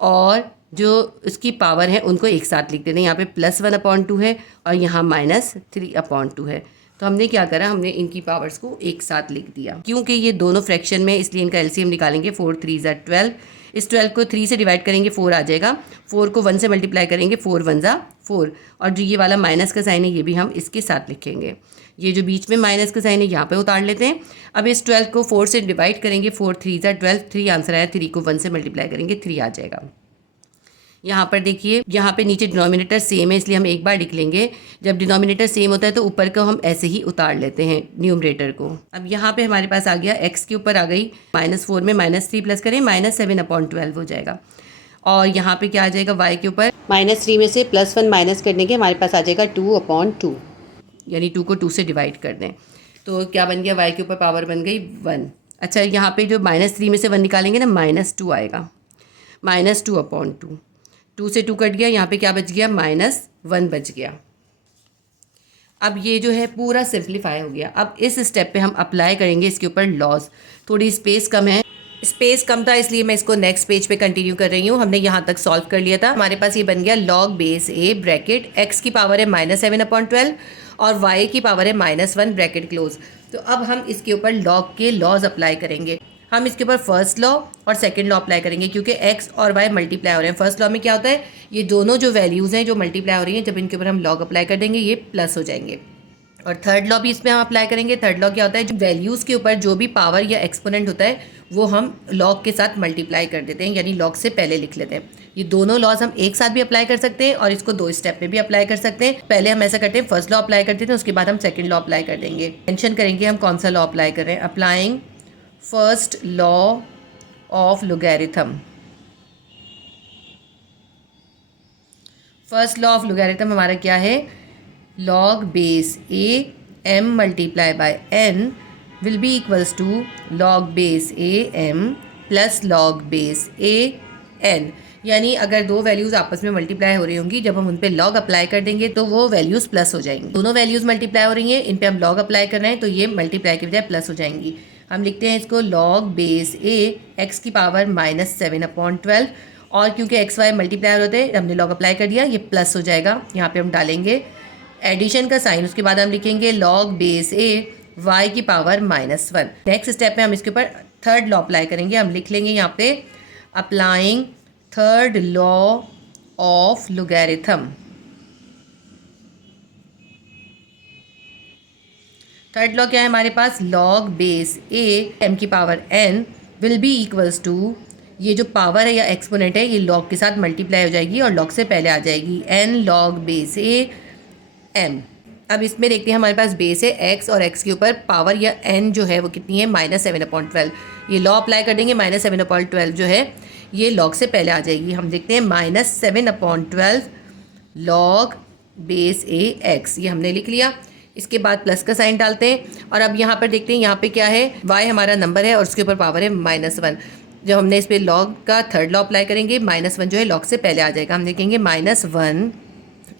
और जो उसकी पावर है उनको एक साथ लिख देते हैं, यहाँ पे +1/2 है और यहाँ -3/2 है। तो हमने क्या करा, हमने इनकी पावर्स को एक साथ लिख दिया, क्योंकि ये दोनों फ्रैक्शन में इसलिए इनका एलसीएम निकालेंगे, 4 3 ज़ा 12, इस 12 को 3 से डिवाइड करेंगे 4 आ जाएगा, 4 को 1 से मल्टीप्लाई करेंगे 4 1 ज़ा 4, और जो ये वाला माइनस का साइन है ये भी हम इसके साथ लिखेंगे, ये जो बीच में माइनस का साइन है यहाँ पे उतार लेते हैं। अब इस 12 को 4 से डिवाइड करेंगे, 4 3 ज़ा 12, 3 आंसर आया, 3 को 1 से मल्टीप्लाई करेंगे 3 आ जाएगा। यहाँ पर देखिए यहाँ पे नीचे डिनोमिनेटर सेम है इसलिए हम एक बार लिख लेंगे, जब डिनोमिनेटर सेम होता है तो ऊपर को हम ऐसे ही उतार लेते हैं न्यूमरेटर को। अब यहाँ पे हमारे पास आ गया, x के ऊपर आ गई -4 में -3 प्लस करें -7/12 हो जाएगा, और यहाँ पे क्या आ जाएगा, y के ऊपर -3 में से +1 माइनस करने के हमारे पास आ जाएगा 2/2, यानी 2 को 2 से डिवाइड कर दें तो क्या बन गया, y के ऊपर पावर बन गई 1। अच्छा, यहाँ पे जो -3 में से 1 निकालेंगे ना -2 आएगा, -2/2, 2 से 2 कट गया, यहाँ पे क्या बच गया, -1 बच गया। अब ये जो है पूरा सिंप्लीफाई हो गया। अब इस स्टेप पे हम अप्लाई करेंगे इसके ऊपर लॉज। थोड़ी स्पेस कम है, स्पेस कम था इसलिए मैं इसको नेक्स्ट पेज पे कंटिन्यू कर रही हूँ। हमने यहाँ तक सॉल्व कर लिया था, हमारे पास ये बन गया log base a bracket x की पावर है -7/12 और y की पावर है -1 ब्रैकेट क्लोज। तो अब हम इसके ऊपर log के लॉज अप्लाई करेंगे। हम इसके ऊपर फर्स्ट लॉ और सेकंड लॉ अप्लाई करेंगे, क्योंकि x और y मल्टीप्लाई हो रहे हैं। फर्स्ट लॉ में क्या होता है, ये दोनों जो वैल्यूज़ हैं जो मल्टीप्लाई हो रही हैं, जब इनके ऊपर हम लॉग अप्लाई कर देंगे ये प्लस हो जाएंगे। और थर्ड लॉ भी इसमें हम अप्लाई करेंगे। थर्ड लॉ क्या होता है, जो वैल्यूज़ के ऊपर जो भी पावर या एक्सपोनेंट होता है वो हम लॉग के साथ मल्टीप्लाई कर देते हैं, यानी लॉग से पहले लिख लेते हैं। ये दोनों लॉज हम एक साथ भी अप्लाई कर सकते हैं और इसको 2 स्टेप में भी अप्लाई कर सकते हैं। पहले हम ऐसा करते हैं, फर्स्ट लॉ अप्लाई करते हैं, उसके बाद हम सेकंड लॉ अप्लाई कर देंगे। मेंशन करेंगे हम कौन सा लॉ अप्लाई कर रहे हैं। Applying first law of logarithm. First law of logarithm हमारा क्या है, log base A M multiply by N will be equals to log base A M plus log base A N. यानी अगर दो values आपस में मल्टीप्लाई हो रही होंगी, जब हम उन पे लॉग अप्लाई कर देंगे तो वो वैल्यूज़ प्लस हो जाएंगी। दोनों वैल्यूज़ मल्टीप्लाई हो रही हैं, इन पे हम लॉग अप्लाई कर रहे हैं तो ये मल्टीप्लाई की बजाय प्लस हो जाएंगी। हम लिखते हैं इसको लॉग बेस ए एक्स की पावर -7/12, और क्योंकि एक्स वाई मल्टीप्लाई होते हैं हमने लॉग अप्लाई कर दिया, ये प्लस हो जाएगा। यहाँ पे हम डालेंगे एडिशन का साइन, उसके बाद हम लिखेंगे लॉग बेस ए वाई की पावर -1। नेक्स्ट स्टेप में हम इसके ऊपर थर्ड लॉ अप्लाई करेंगे। हम लिख लेंगे यहाँ पे applying third law of logarithm. Third law क्या है हमारे पास, लॉग बेस ए एम की power n will be equals to, ये जो पावर है या एक्सपोनेंट है ये लॉग के साथ मल्टीप्लाई हो जाएगी और लॉग से पहले आ जाएगी, एन लॉग बेस ए एम। अब इसमें देखते हैं हमारे पास बेस है एक्स और एक्स के ऊपर पावर या एन जो है वो कितनी है, -7/12। ये लॉ अप्लाई कर देंगे, -7/12 जो है ये लॉग से पहले आ जाएगी। हम देखते हैं -7/12 लॉग बेस ए एक्स, ये हमने लिख लिया। इसके बाद प्लस का साइन डालते हैं और अब यहाँ पर देखते हैं यहाँ पे क्या है, y हमारा नंबर है और उसके ऊपर पावर है -1। जब हमने इस पर लॉग का थर्ड लॉ अप्लाई करेंगे, -1 जो है लॉग से पहले आ जाएगा। हम देखेंगे -1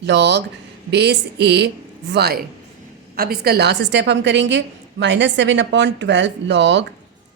लॉग बेस ए वाई। अब इसका लास्ट स्टेप हम करेंगे, -7/12 लॉग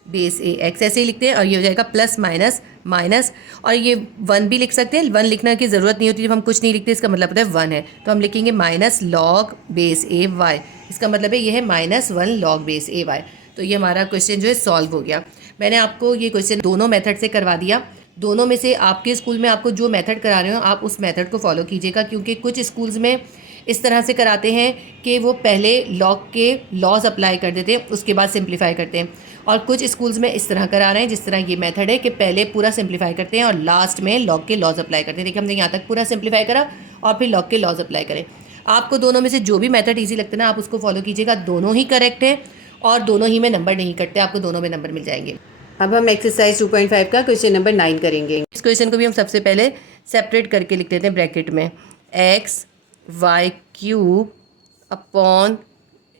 बेस ए एक्स, ऐसे ही लिखते हैं और ये हो जाएगा प्लस माइनस माइनस, और ये 1 भी लिख सकते हैं। 1 लिखने की ज़रूरत नहीं होती, जब हम कुछ नहीं लिखते इसका मतलब होता है 1 है, तो हम लिखेंगे minus log base A Y. इसका मतलब है ये है -1 लॉग बेस ए वाई। तो ये हमारा क्वेश्चन जो है सॉल्व हो गया। मैंने आपको ये क्वेश्चन दोनों मेथड से करवा दिया। दोनों में से आपके स्कूल में आपको जो मेथड करा रहे हो आप उस मेथड को फॉलो कीजिएगा, क्योंकि कुछ स्कूल्स में इस तरह से कराते हैं कि वो पहले लॉग के लॉज अप्लाई कर देते हैं उसके बाद सिंप्लीफाई करते हैं, और कुछ स्कूल्स में इस तरह करा रहे हैं जिस तरह ये मेथड है कि पहले पूरा सिंप्लीफाई करते हैं और लास्ट में लॉग के लॉज अप्लाई करते हैं। देखिए हमने यहाँ तक पूरा सिंप्लीफाई करा और फिर लॉग के लॉज अप्लाई करें। आपको दोनों में से जो भी मेथड ईजी लगता है ना आप उसको फॉलो कीजिएगा, दोनों ही करेक्ट है और दोनों ही में नंबर नहीं कटते, आपको दोनों में नंबर मिल जाएंगे। अब हम एक्सरसाइज 2.5 का क्वेश्चन नंबर 9 करेंगे। इस क्वेश्चन को भी हम सबसे पहले सेपरेट करके लिख देते हैं ब्रैकेट में, x y cube upon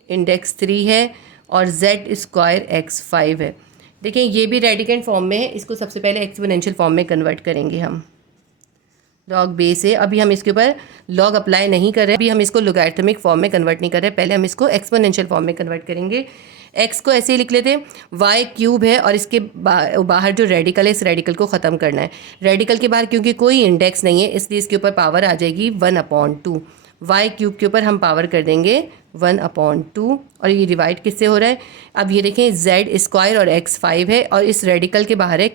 index 3 है और जेड स्क्वायर एक्स 5 है। देखिए ये भी रेडिकेंट फॉर्म में है, इसको सबसे पहले एक्सपोनेंशियल फॉर्म में कन्वर्ट करेंगे हम। लॉग बेस है, अभी हम इसके ऊपर लॉग अप्लाई नहीं कर रहे, अभी हम इसको लोगैरिथमिक फॉर्म में कन्वर्ट नहीं कर रहे, पहले हम इसको एक्सपोनेंशियल फॉर्म में कन्वर्ट करेंगे। एक्स को ऐसे ही लिख लेते हैं, वाई क्यूब है और इसके बाहर जो रेडिकल है इस रेडिकल को ख़त्म करना है। रेडिकल के बाहर क्योंकि कोई इंडेक्स नहीं है इसलिए इसके ऊपर पावर आ जाएगी 1/2। वाई क्यूब के ऊपर हम पावर कर देंगे 1/2 और ये डिवाइड किससे हो रहा है, अब ये देखें जेड स्क्वायर और एक्स 5 है और इस रेडिकल के बाहर है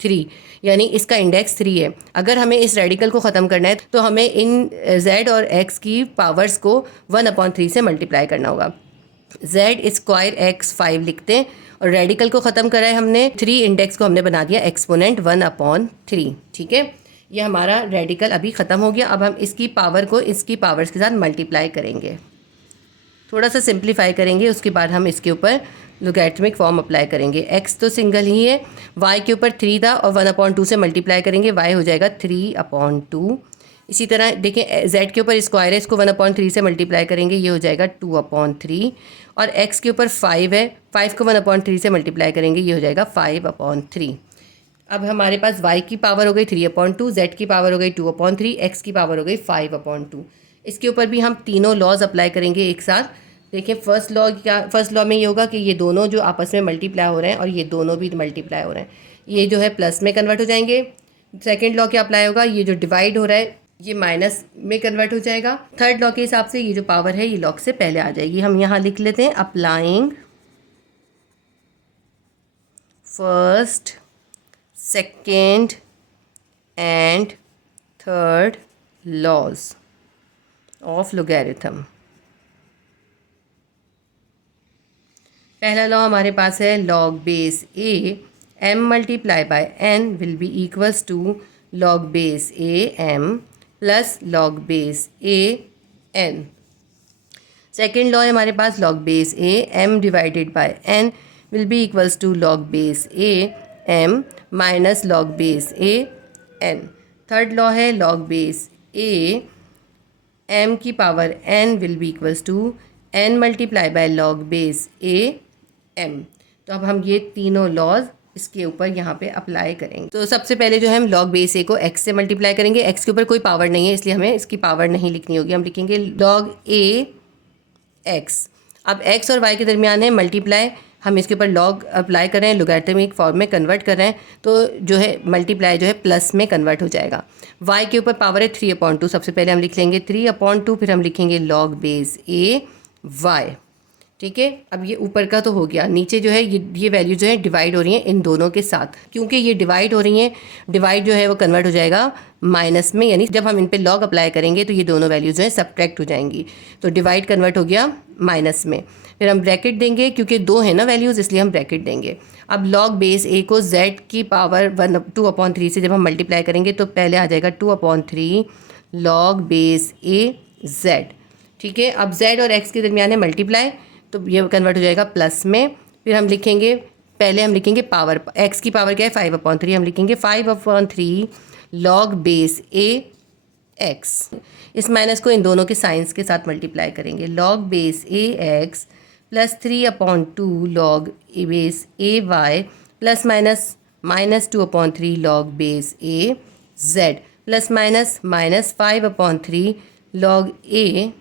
3, यानी इसका इंडेक्स 3 है। अगर हमें इस रेडिकल को ख़त्म करना है तो हमें इन z और x की पावर्स को 1/3 से मल्टीप्लाई करना होगा। z स्क्वायर x 5 लिखते हैं और रेडिकल को ख़त्म करा है हमने, 3 इंडेक्स को हमने बना दिया एक्सपोनेंट 1/3। ठीक है, ये हमारा रेडिकल अभी ख़त्म हो गया। अब हम इसकी पावर को इसकी पावर्स के साथ मल्टीप्लाई करेंगे, थोड़ा सा सिंप्लीफाई करेंगे, उसके बाद हम इसके ऊपर लोगैरिथमिक फॉर्म अप्लाई करेंगे। x तो सिंगल ही है, y के ऊपर 3 था और 1/2 से मल्टीप्लाई करेंगे, y हो जाएगा 3/2। इसी तरह देखें z के ऊपर स्क्वायर है, इसको 1/3 से मल्टीप्लाई करेंगे, ये हो जाएगा 2/3, और x के ऊपर 5 है, 5 को 1/3 से मल्टीप्लाई करेंगे, ये हो जाएगा 5/3। अब हमारे पास y की पावर हो गई 3/2, z की पावर हो गई 2/3, x की पावर हो गई 5/2। इसके ऊपर भी हम तीनों लॉज अप्लाई करेंगे एक साथ। देखिए फर्स्ट लॉ में ये होगा कि ये दोनों जो आपस में मल्टीप्लाई हो रहे हैं और ये दोनों भी मल्टीप्लाई हो रहे हैं, ये जो है प्लस में कन्वर्ट हो जाएंगे। सेकंड लॉ क्या अप्लाई होगा, ये जो डिवाइड हो रहा है ये माइनस में कन्वर्ट हो जाएगा। थर्ड लॉ के हिसाब से ये जो पावर है ये लॉग से पहले आ जाएगी। हम यहाँ लिख लेते हैं applying first second and third laws of logarithm. पहला लॉ हमारे पास है log base A M multiply by N will be equals to log base a m plus log base a n। Second law है हमारे पास log base a m divided by n will be equals to log base a m minus log base a n। Third law है log base a m की power n will be equals to n multiply by log base a m। तो अब हम ये तीनों laws इसके ऊपर यहाँ पे अप्लाई करेंगे। तो सबसे पहले जो है हम log base a को x से मल्टीप्लाई करेंगे। x के ऊपर कोई पावर नहीं है इसलिए हमें इसकी पावर नहीं लिखनी होगी, हम लिखेंगे log a x। अब x और y के दरमियान है मल्टीप्लाई, हम इसके ऊपर log अप्लाई कर रहे हैं, लोगैरिथमिक फॉर्म में कन्वर्ट कर रहे हैं, तो जो है मल्टीप्लाई जो है प्लस में कन्वर्ट हो जाएगा। y के ऊपर पावर है 3/2, सबसे पहले हम लिख लेंगे 3/2, फिर हम लिखेंगे log base a y। ठीक है, अब ये ऊपर का तो हो गया, नीचे जो है ये वैल्यू जो है डिवाइड हो रही है इन दोनों के साथ, क्योंकि ये डिवाइड हो रही हैं, डिवाइड जो है वो कन्वर्ट हो जाएगा माइनस में, यानी जब हम इन पे लॉग अप्लाई करेंगे तो ये दोनों वैल्यूज जो है सब्ट्रैक्ट हो जाएंगी, तो डिवाइड कन्वर्ट हो गया माइनस में। फिर हम ब्रैकेट देंगे, क्योंकि दो है ना वैल्यूज़ इसलिए हम ब्रैकेट देंगे। अब लॉग बेस ए को z की पावर 2/3 से जब हम मल्टीप्लाई करेंगे तो पहले आ जाएगा 2/3 लॉग बेस ए z। ठीक है, अब z और x के दरमियान है मल्टीप्लाई, तो ये कन्वर्ट हो जाएगा प्लस में। फिर हम लिखेंगे, पहले हम लिखेंगे पावर, x की पावर क्या है 5/3, हम लिखेंगे 5/3 लॉग बेस ए x। इस माइनस को इन दोनों के साइंस के साथ मल्टीप्लाई करेंगे, log base A x plus 3/2 log base A Y plus minus 2/3 log base A z plus minus 5/3 log A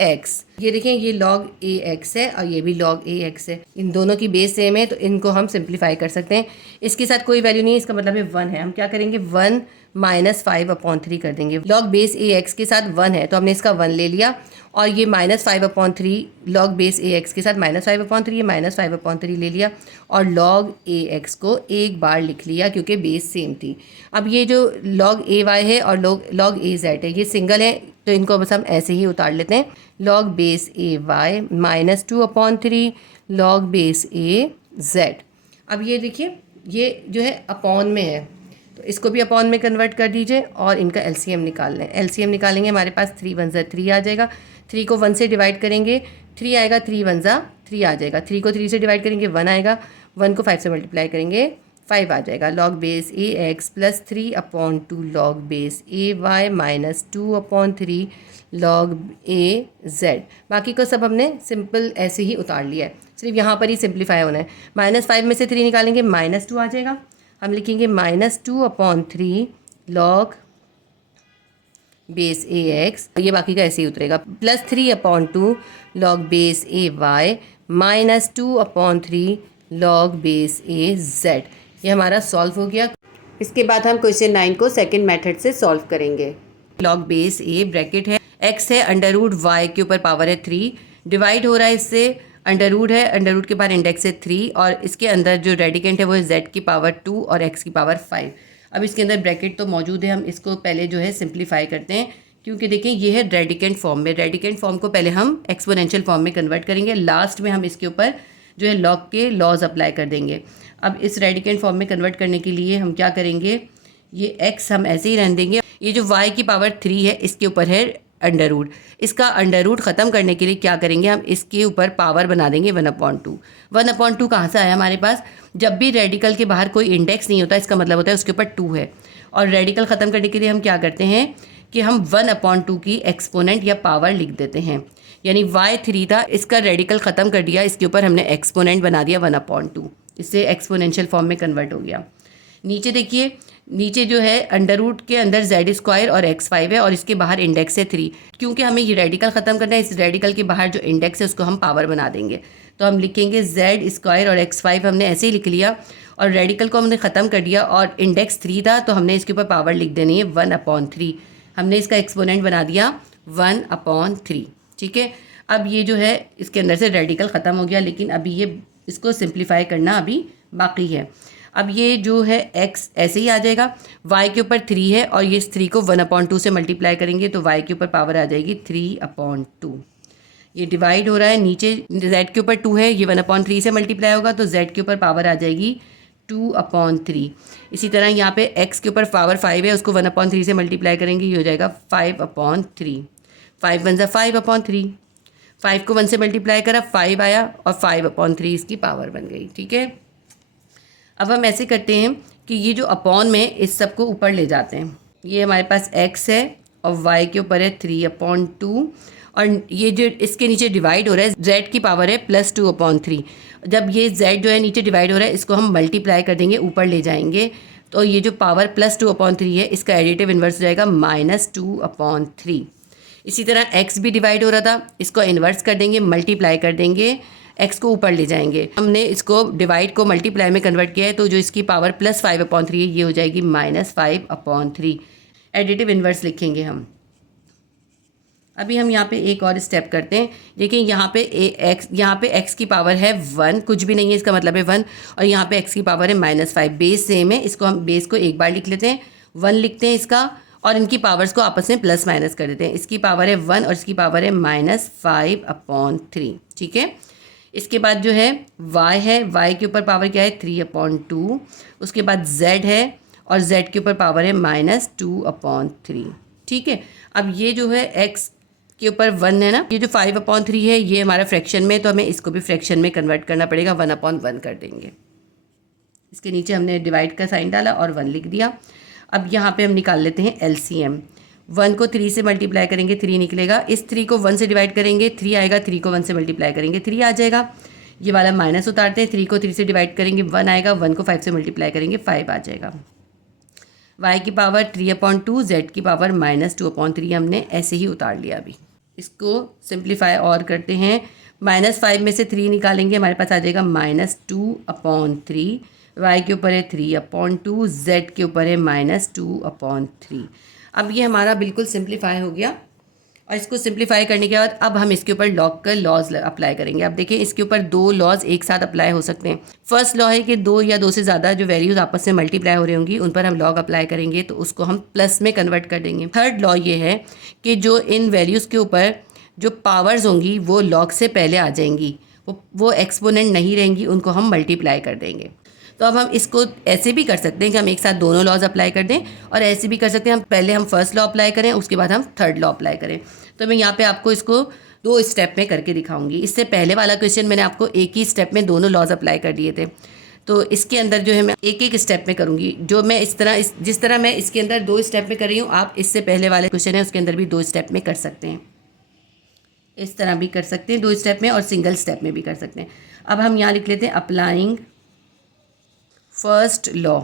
x। ये देखें, ये log a x है और ये भी log a x है, इन दोनों की बेस सेम है तो इनको हम सिंप्लीफाई कर सकते हैं। इसके साथ कोई वैल्यू नहीं है, इसका मतलब है 1 है, हम क्या करेंगे 1 माइनस 5/3 कर देंगे। log बेस a x के साथ 1 है तो हमने इसका 1 ले लिया, और ये minus 5/3 log base a x के साथ -5/3, ये -5/3 ले लिया, और log a x को एक बार लिख लिया क्योंकि बेस सेम थी। अब ये जो log a y है और log a z है, ये सिंगल है तो इनको बस हम ऐसे ही उतार लेते हैं, log base a y minus 2/3 log base a z। अब ये देखिए, ये जो है अपॉन में है तो इसको भी अपॉन में कन्वर्ट कर दीजिए और इनका एलसीएम निकाल लें। एलसीएम निकालेंगे, हमारे पास 3 1 3 आ जाएगा, 3 को 1 से डिवाइड करेंगे 3 आएगा, 3 1 3 आ जाएगा, 3 को 3 से डिवाइड करेंगे 1 आएगा, 1 को 5 से मल्टीप्लाई करेंगे 5 आ जाएगा। log base A x plus 3/2 log base A Y minus 2/3 log A Z. बाकी को सब हमने सिंपल ऐसे ही उतार लिया है, सिर्फ यहाँ पर ही सिंप्लीफाई होना है। -5 में से 3 निकालेंगे -2 आ जाएगा, हम लिखेंगे -2/3 log बेस ए एक्स, ये बाकी का ऐसे ही उतरेगा, plus 3/2 log base A Y minus 2/3 log base A Z. ये हमारा सॉल्व हो गया। इसके बाद हम क्वेश्चन 9 को सेकंड मेथड से सॉल्व करेंगे। log बेस ए ब्रैकेट है, x है √y के ऊपर पावर है 3, डिवाइड हो रहा है इससे, अंडर रूट के बाहर इंडेक्स है 3, और इसके अंदर जो रेडिकेंट है वो है z की पावर 2 और x की पावर 5। अब इसके अंदर ब्रैकेट तो मौजूद है, हम इसको पहले जो है सिंप्लीफाई करते हैं, क्योंकि देखें ये है रेडिकेंट फॉर्म में, रेडिकेंट फॉर्म को पहले हम एक्सपोनेंशियल फॉर्म में कन्वर्ट करेंगे, लास्ट में हम इसके ऊपर जो है लॉग के लॉज अप्लाई कर देंगे। अब इस रेडिकेंट फॉर्म में कन्वर्ट करने के लिए हम क्या करेंगे, ये x हम ऐसे ही रहने देंगे, ये जो y की पावर 3 है इसके ऊपर है अंडर रूट, इसका अंडर रूट ख़त्म करने के लिए क्या करेंगे, हम इसके ऊपर पावर बना देंगे 1/2। 1/2 कहाँ से आया हमारे पास, जब भी रेडिकल के बाहर कोई इंडेक्स नहीं होता इसका मतलब होता है उसके ऊपर 2 है, और रेडिकल ख़त्म करने के लिए हम क्या करते हैं कि हम 1/2 की एक्सपोनेंट या पावर लिख देते हैं, यानी y3 था, इसका रेडिकल ख़त्म कर दिया, इसके ऊपर हमने एक्सपोनेंट बना दिया 1/2, इससे एक्सपोनेंशियल फॉर्म में कन्वर्ट हो गया। नीचे देखिए, नीचे जो है अंडर रूट के अंदर z² और x5 है और इसके बाहर इंडेक्स है 3, क्योंकि हमें ये रेडिकल ख़त्म करना है, इस रेडिकल के बाहर जो इंडेक्स है उसको हम पावर बना देंगे, तो हम लिखेंगे z² और x5 हमने ऐसे ही लिख लिया, और रेडिकल को हमने ख़त्म कर दिया और इंडेक्स 3 था तो हमने इसके ऊपर पावर लिख देनी है 1/3, हमने इसका एक्सपोनेंट बना दिया 1/3। ठीक है, अब ये जो है इसके अंदर से रेडिकल ख़त्म हो गया, लेकिन अभी ये इसको सिंप्लीफाई करना अभी बाकी है। अब ये जो है x ऐसे ही आ जाएगा, y के ऊपर 3 है और ये इस 3 को 1/2 से मल्टीप्लाई करेंगे तो y के ऊपर पावर आ जाएगी 3/2। ये डिवाइड हो रहा है, नीचे z के ऊपर 2 है, ये 1/3 से मल्टीप्लाई होगा तो z के ऊपर पावर आ जाएगी 2/3। इसी तरह यहाँ पे x के ऊपर पावर 5 है, उसको 1/3 से मल्टीप्लाई करेंगे, ये हो जाएगा 5/3। 5 वन ज़ा 5/3, 5 को 1 से मल्टीप्लाई करा 5 आया और 5/3 इसकी पावर बन गई। ठीक है, अब हम ऐसे करते हैं कि ये जो अपॉन में इस सब को ऊपर ले जाते हैं। ये हमारे पास x है और y के ऊपर है 3/2 और ये जो इसके नीचे डिवाइड हो रहा है z की पावर है +2/3। जब ये z जो है नीचे डिवाइड हो रहा है इसको हम मल्टीप्लाई कर देंगे, ऊपर ले जाएंगे, तो ये जो पावर +2/3 है इसका एडिटिव इन्वर्स हो जाएगा -2/3। इसी तरह x भी डिवाइड हो रहा था, इसको इन्वर्स कर देंगे, मल्टीप्लाई कर देंगे, x को ऊपर ले जाएंगे। हमने इसको डिवाइड को मल्टीप्लाई में कन्वर्ट किया है, तो जो इसकी पावर +5/3 है ये हो जाएगी -5/3। एडिटिव इन्वर्स लिखेंगे हम। अभी हम यहाँ पे एक और स्टेप करते हैं। देखिए यहाँ पे x की पावर है 1, कुछ भी नहीं है, इसका मतलब है 1, और यहाँ पे x की पावर है -5। बेस सेम है, इसको हम बेस को एक बार लिख लेते हैं, 1 लिखते हैं इसका, और इनकी पावर्स को आपस में प्लस माइनस कर देते हैं। इसकी पावर है 1 और इसकी पावर है -5/3। ठीक है, इसके बाद जो है y है, y के ऊपर पावर क्या है 3/2, उसके बाद z है और z के ऊपर पावर है -2/3। ठीक है, अब ये जो है x के ऊपर 1 है ना, ये जो 5/3 है ये हमारा फ्रैक्शन में, तो हमें इसको भी फ्रैक्शन में कन्वर्ट करना पड़ेगा, 1/1 कर देंगे। इसके नीचे हमने डिवाइड का साइन डाला और 1 लिख दिया। अब यहाँ पे हम निकाल लेते हैं LCM। 1 को 3 से मल्टीप्लाई करेंगे 3 निकलेगा, इस 3 को 1 से डिवाइड करेंगे 3 आएगा, 3 को 1 से मल्टीप्लाई करेंगे 3 आ जाएगा। ये वाला माइनस उतारते हैं, 3 को 3 से डिवाइड करेंगे 1 आएगा, 1 को 5 से मल्टीप्लाई करेंगे 5 आ जाएगा। y की पावर 3/2, z की पावर -2/3 हमने ऐसे ही उतार लिया। अभी इसको सिंप्लीफाई और करते हैं, -5 में से 3 निकालेंगे, हमारे पास आ जाएगा -2/3। y के ऊपर है 3/2, z के ऊपर है -2/3। अब ये हमारा बिल्कुल सिंप्लीफाई हो गया, और इसको सिंप्लीफाई करने के बाद अब हम इसके ऊपर लॉग का लॉज अप्लाई करेंगे। अब देखिए इसके ऊपर 2 लॉज एक साथ अप्लाई हो सकते हैं। फर्स्ट लॉ है कि 2 या 2 से ज़्यादा जो वैल्यूज़ आपस में मल्टीप्लाई हो रही होंगी उन पर हम लॉग अप्लाई करेंगे, तो उसको हम प्लस में कन्वर्ट कर देंगे। थर्ड लॉ ये है कि जो इन वैल्यूज़ के ऊपर जो पावर्स होंगी वो लॉग से पहले आ जाएंगी, वो एक्सपोनेंट नहीं रहेंगी, उनको हम मल्टीप्लाई कर देंगे। तो अब हम इसको ऐसे भी कर सकते हैं कि हम एक साथ दोनों लॉज अप्लाई कर दें, और ऐसे भी कर सकते हैं हम पहले हम फर्स्ट लॉ अप्लाई करें, उसके बाद हम थर्ड लॉ अप्लाई करें। तो मैं यहाँ पे आपको इसको 2 स्टेप में करके दिखाऊंगी। इससे पहले वाला क्वेश्चन मैंने आपको एक ही स्टेप में दोनों लॉज अप्लाई कर दिए थे, तो इसके अंदर जो है मैं एक एक स्टेप में करूँगी। जो मैं जिस तरह मैं इसके अंदर 2 स्टेप में कर रही हूँ, आप इससे पहले वाले क्वेश्चन है उसके अंदर भी 2 स्टेप में कर सकते हैं। इस तरह भी कर सकते हैं 2 स्टेप में, और सिंगल स्टेप में भी कर सकते हैं। अब हम यहाँ लिख लेते हैं applying first law.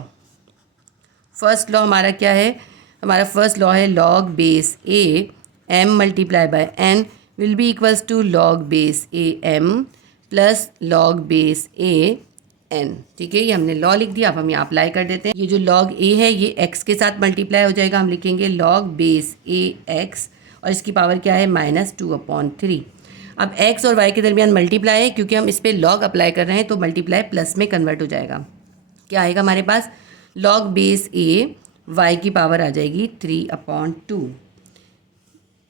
First law हमारा क्या है, हमारा फर्स्ट लॉ है log base A m multiply by n will be equals to log base A m plus log base A n। ठीक है, ये हमने लॉ लिख दिया। अब हम यहाँ अप्लाई कर देते हैं। ये जो लॉग a है ये x के साथ मल्टीप्लाई हो जाएगा, हम लिखेंगे लॉग बेस a x, और इसकी पावर क्या है -2/3। अब x और y के दरमियान मल्टीप्लाई है, क्योंकि हम इस पर लॉग अप्लाई कर रहे हैं तो मल्टीप्लाई प्लस में कन्वर्ट हो जाएगा। क्या आएगा हमारे पास, लॉग बेस a y की पावर आ जाएगी 3/2।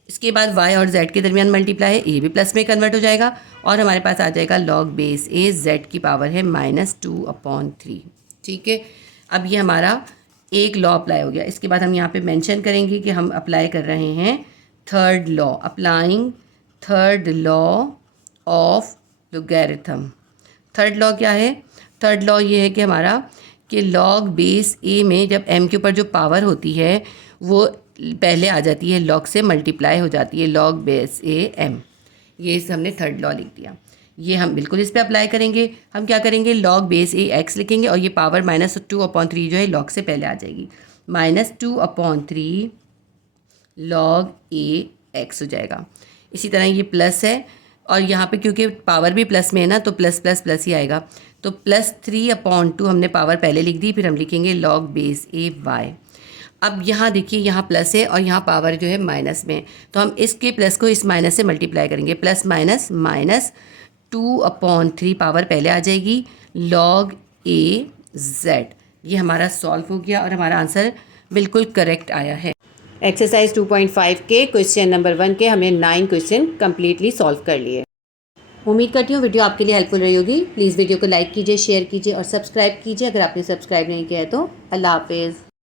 इसके बाद y और z के दरमियान मल्टीप्लाई है, a भी प्लस में कन्वर्ट हो जाएगा, और हमारे पास आ जाएगा लॉग बेस a z की पावर है -2/3। ठीक है, अब ये हमारा एक लॉ अप्लाई हो गया। इसके बाद हम यहाँ पे मेंशन करेंगे कि हम अप्लाई कर रहे हैं third law, applying third law of logarithm. Third law क्या है, थर्ड लॉ ये है कि हमारा कि लॉग बेस ए में जब m के ऊपर जो पावर होती है वो पहले आ जाती है, लॉग से मल्टीप्लाई हो जाती है, लॉग बेस ए m। ये हमने थर्ड लॉ लिख दिया। ये हम बिल्कुल इस पे अप्लाई करेंगे। हम क्या करेंगे, लॉग बेस ए x लिखेंगे, और ये पावर -2/3 जो है लॉग से पहले आ जाएगी, -2/3 लॉग ए x हो जाएगा। इसी तरह ये प्लस है, और यहाँ पे क्योंकि पावर भी प्लस में है ना, तो प्लस प्लस प्लस ही आएगा, तो +3/2 हमने पावर पहले लिख दी, फिर हम लिखेंगे लॉग बेस ए y। अब यहाँ देखिए यहाँ प्लस है और यहाँ पावर जो है माइनस में, तो हम इसके प्लस को इस माइनस से मल्टीप्लाई करेंगे, प्लस माइनस -2/3 पावर पहले आ जाएगी, लॉग ए z। ये हमारा सॉल्व हो गया और हमारा आंसर बिल्कुल करेक्ट आया है। एक्सरसाइज 2.5 के क्वेश्चन नंबर 1 के हमने 9 क्वेश्चन कम्प्लीटली सॉल्व कर लिए। उम्मीद करती हूँ वीडियो आपके लिए हेल्पफुल रही होगी। प्लीज़ वीडियो को लाइक कीजिए, शेयर कीजिए और सब्सक्राइब कीजिए अगर आपने सब्सक्राइब नहीं किया है तो। अल्लाह हाफिज़।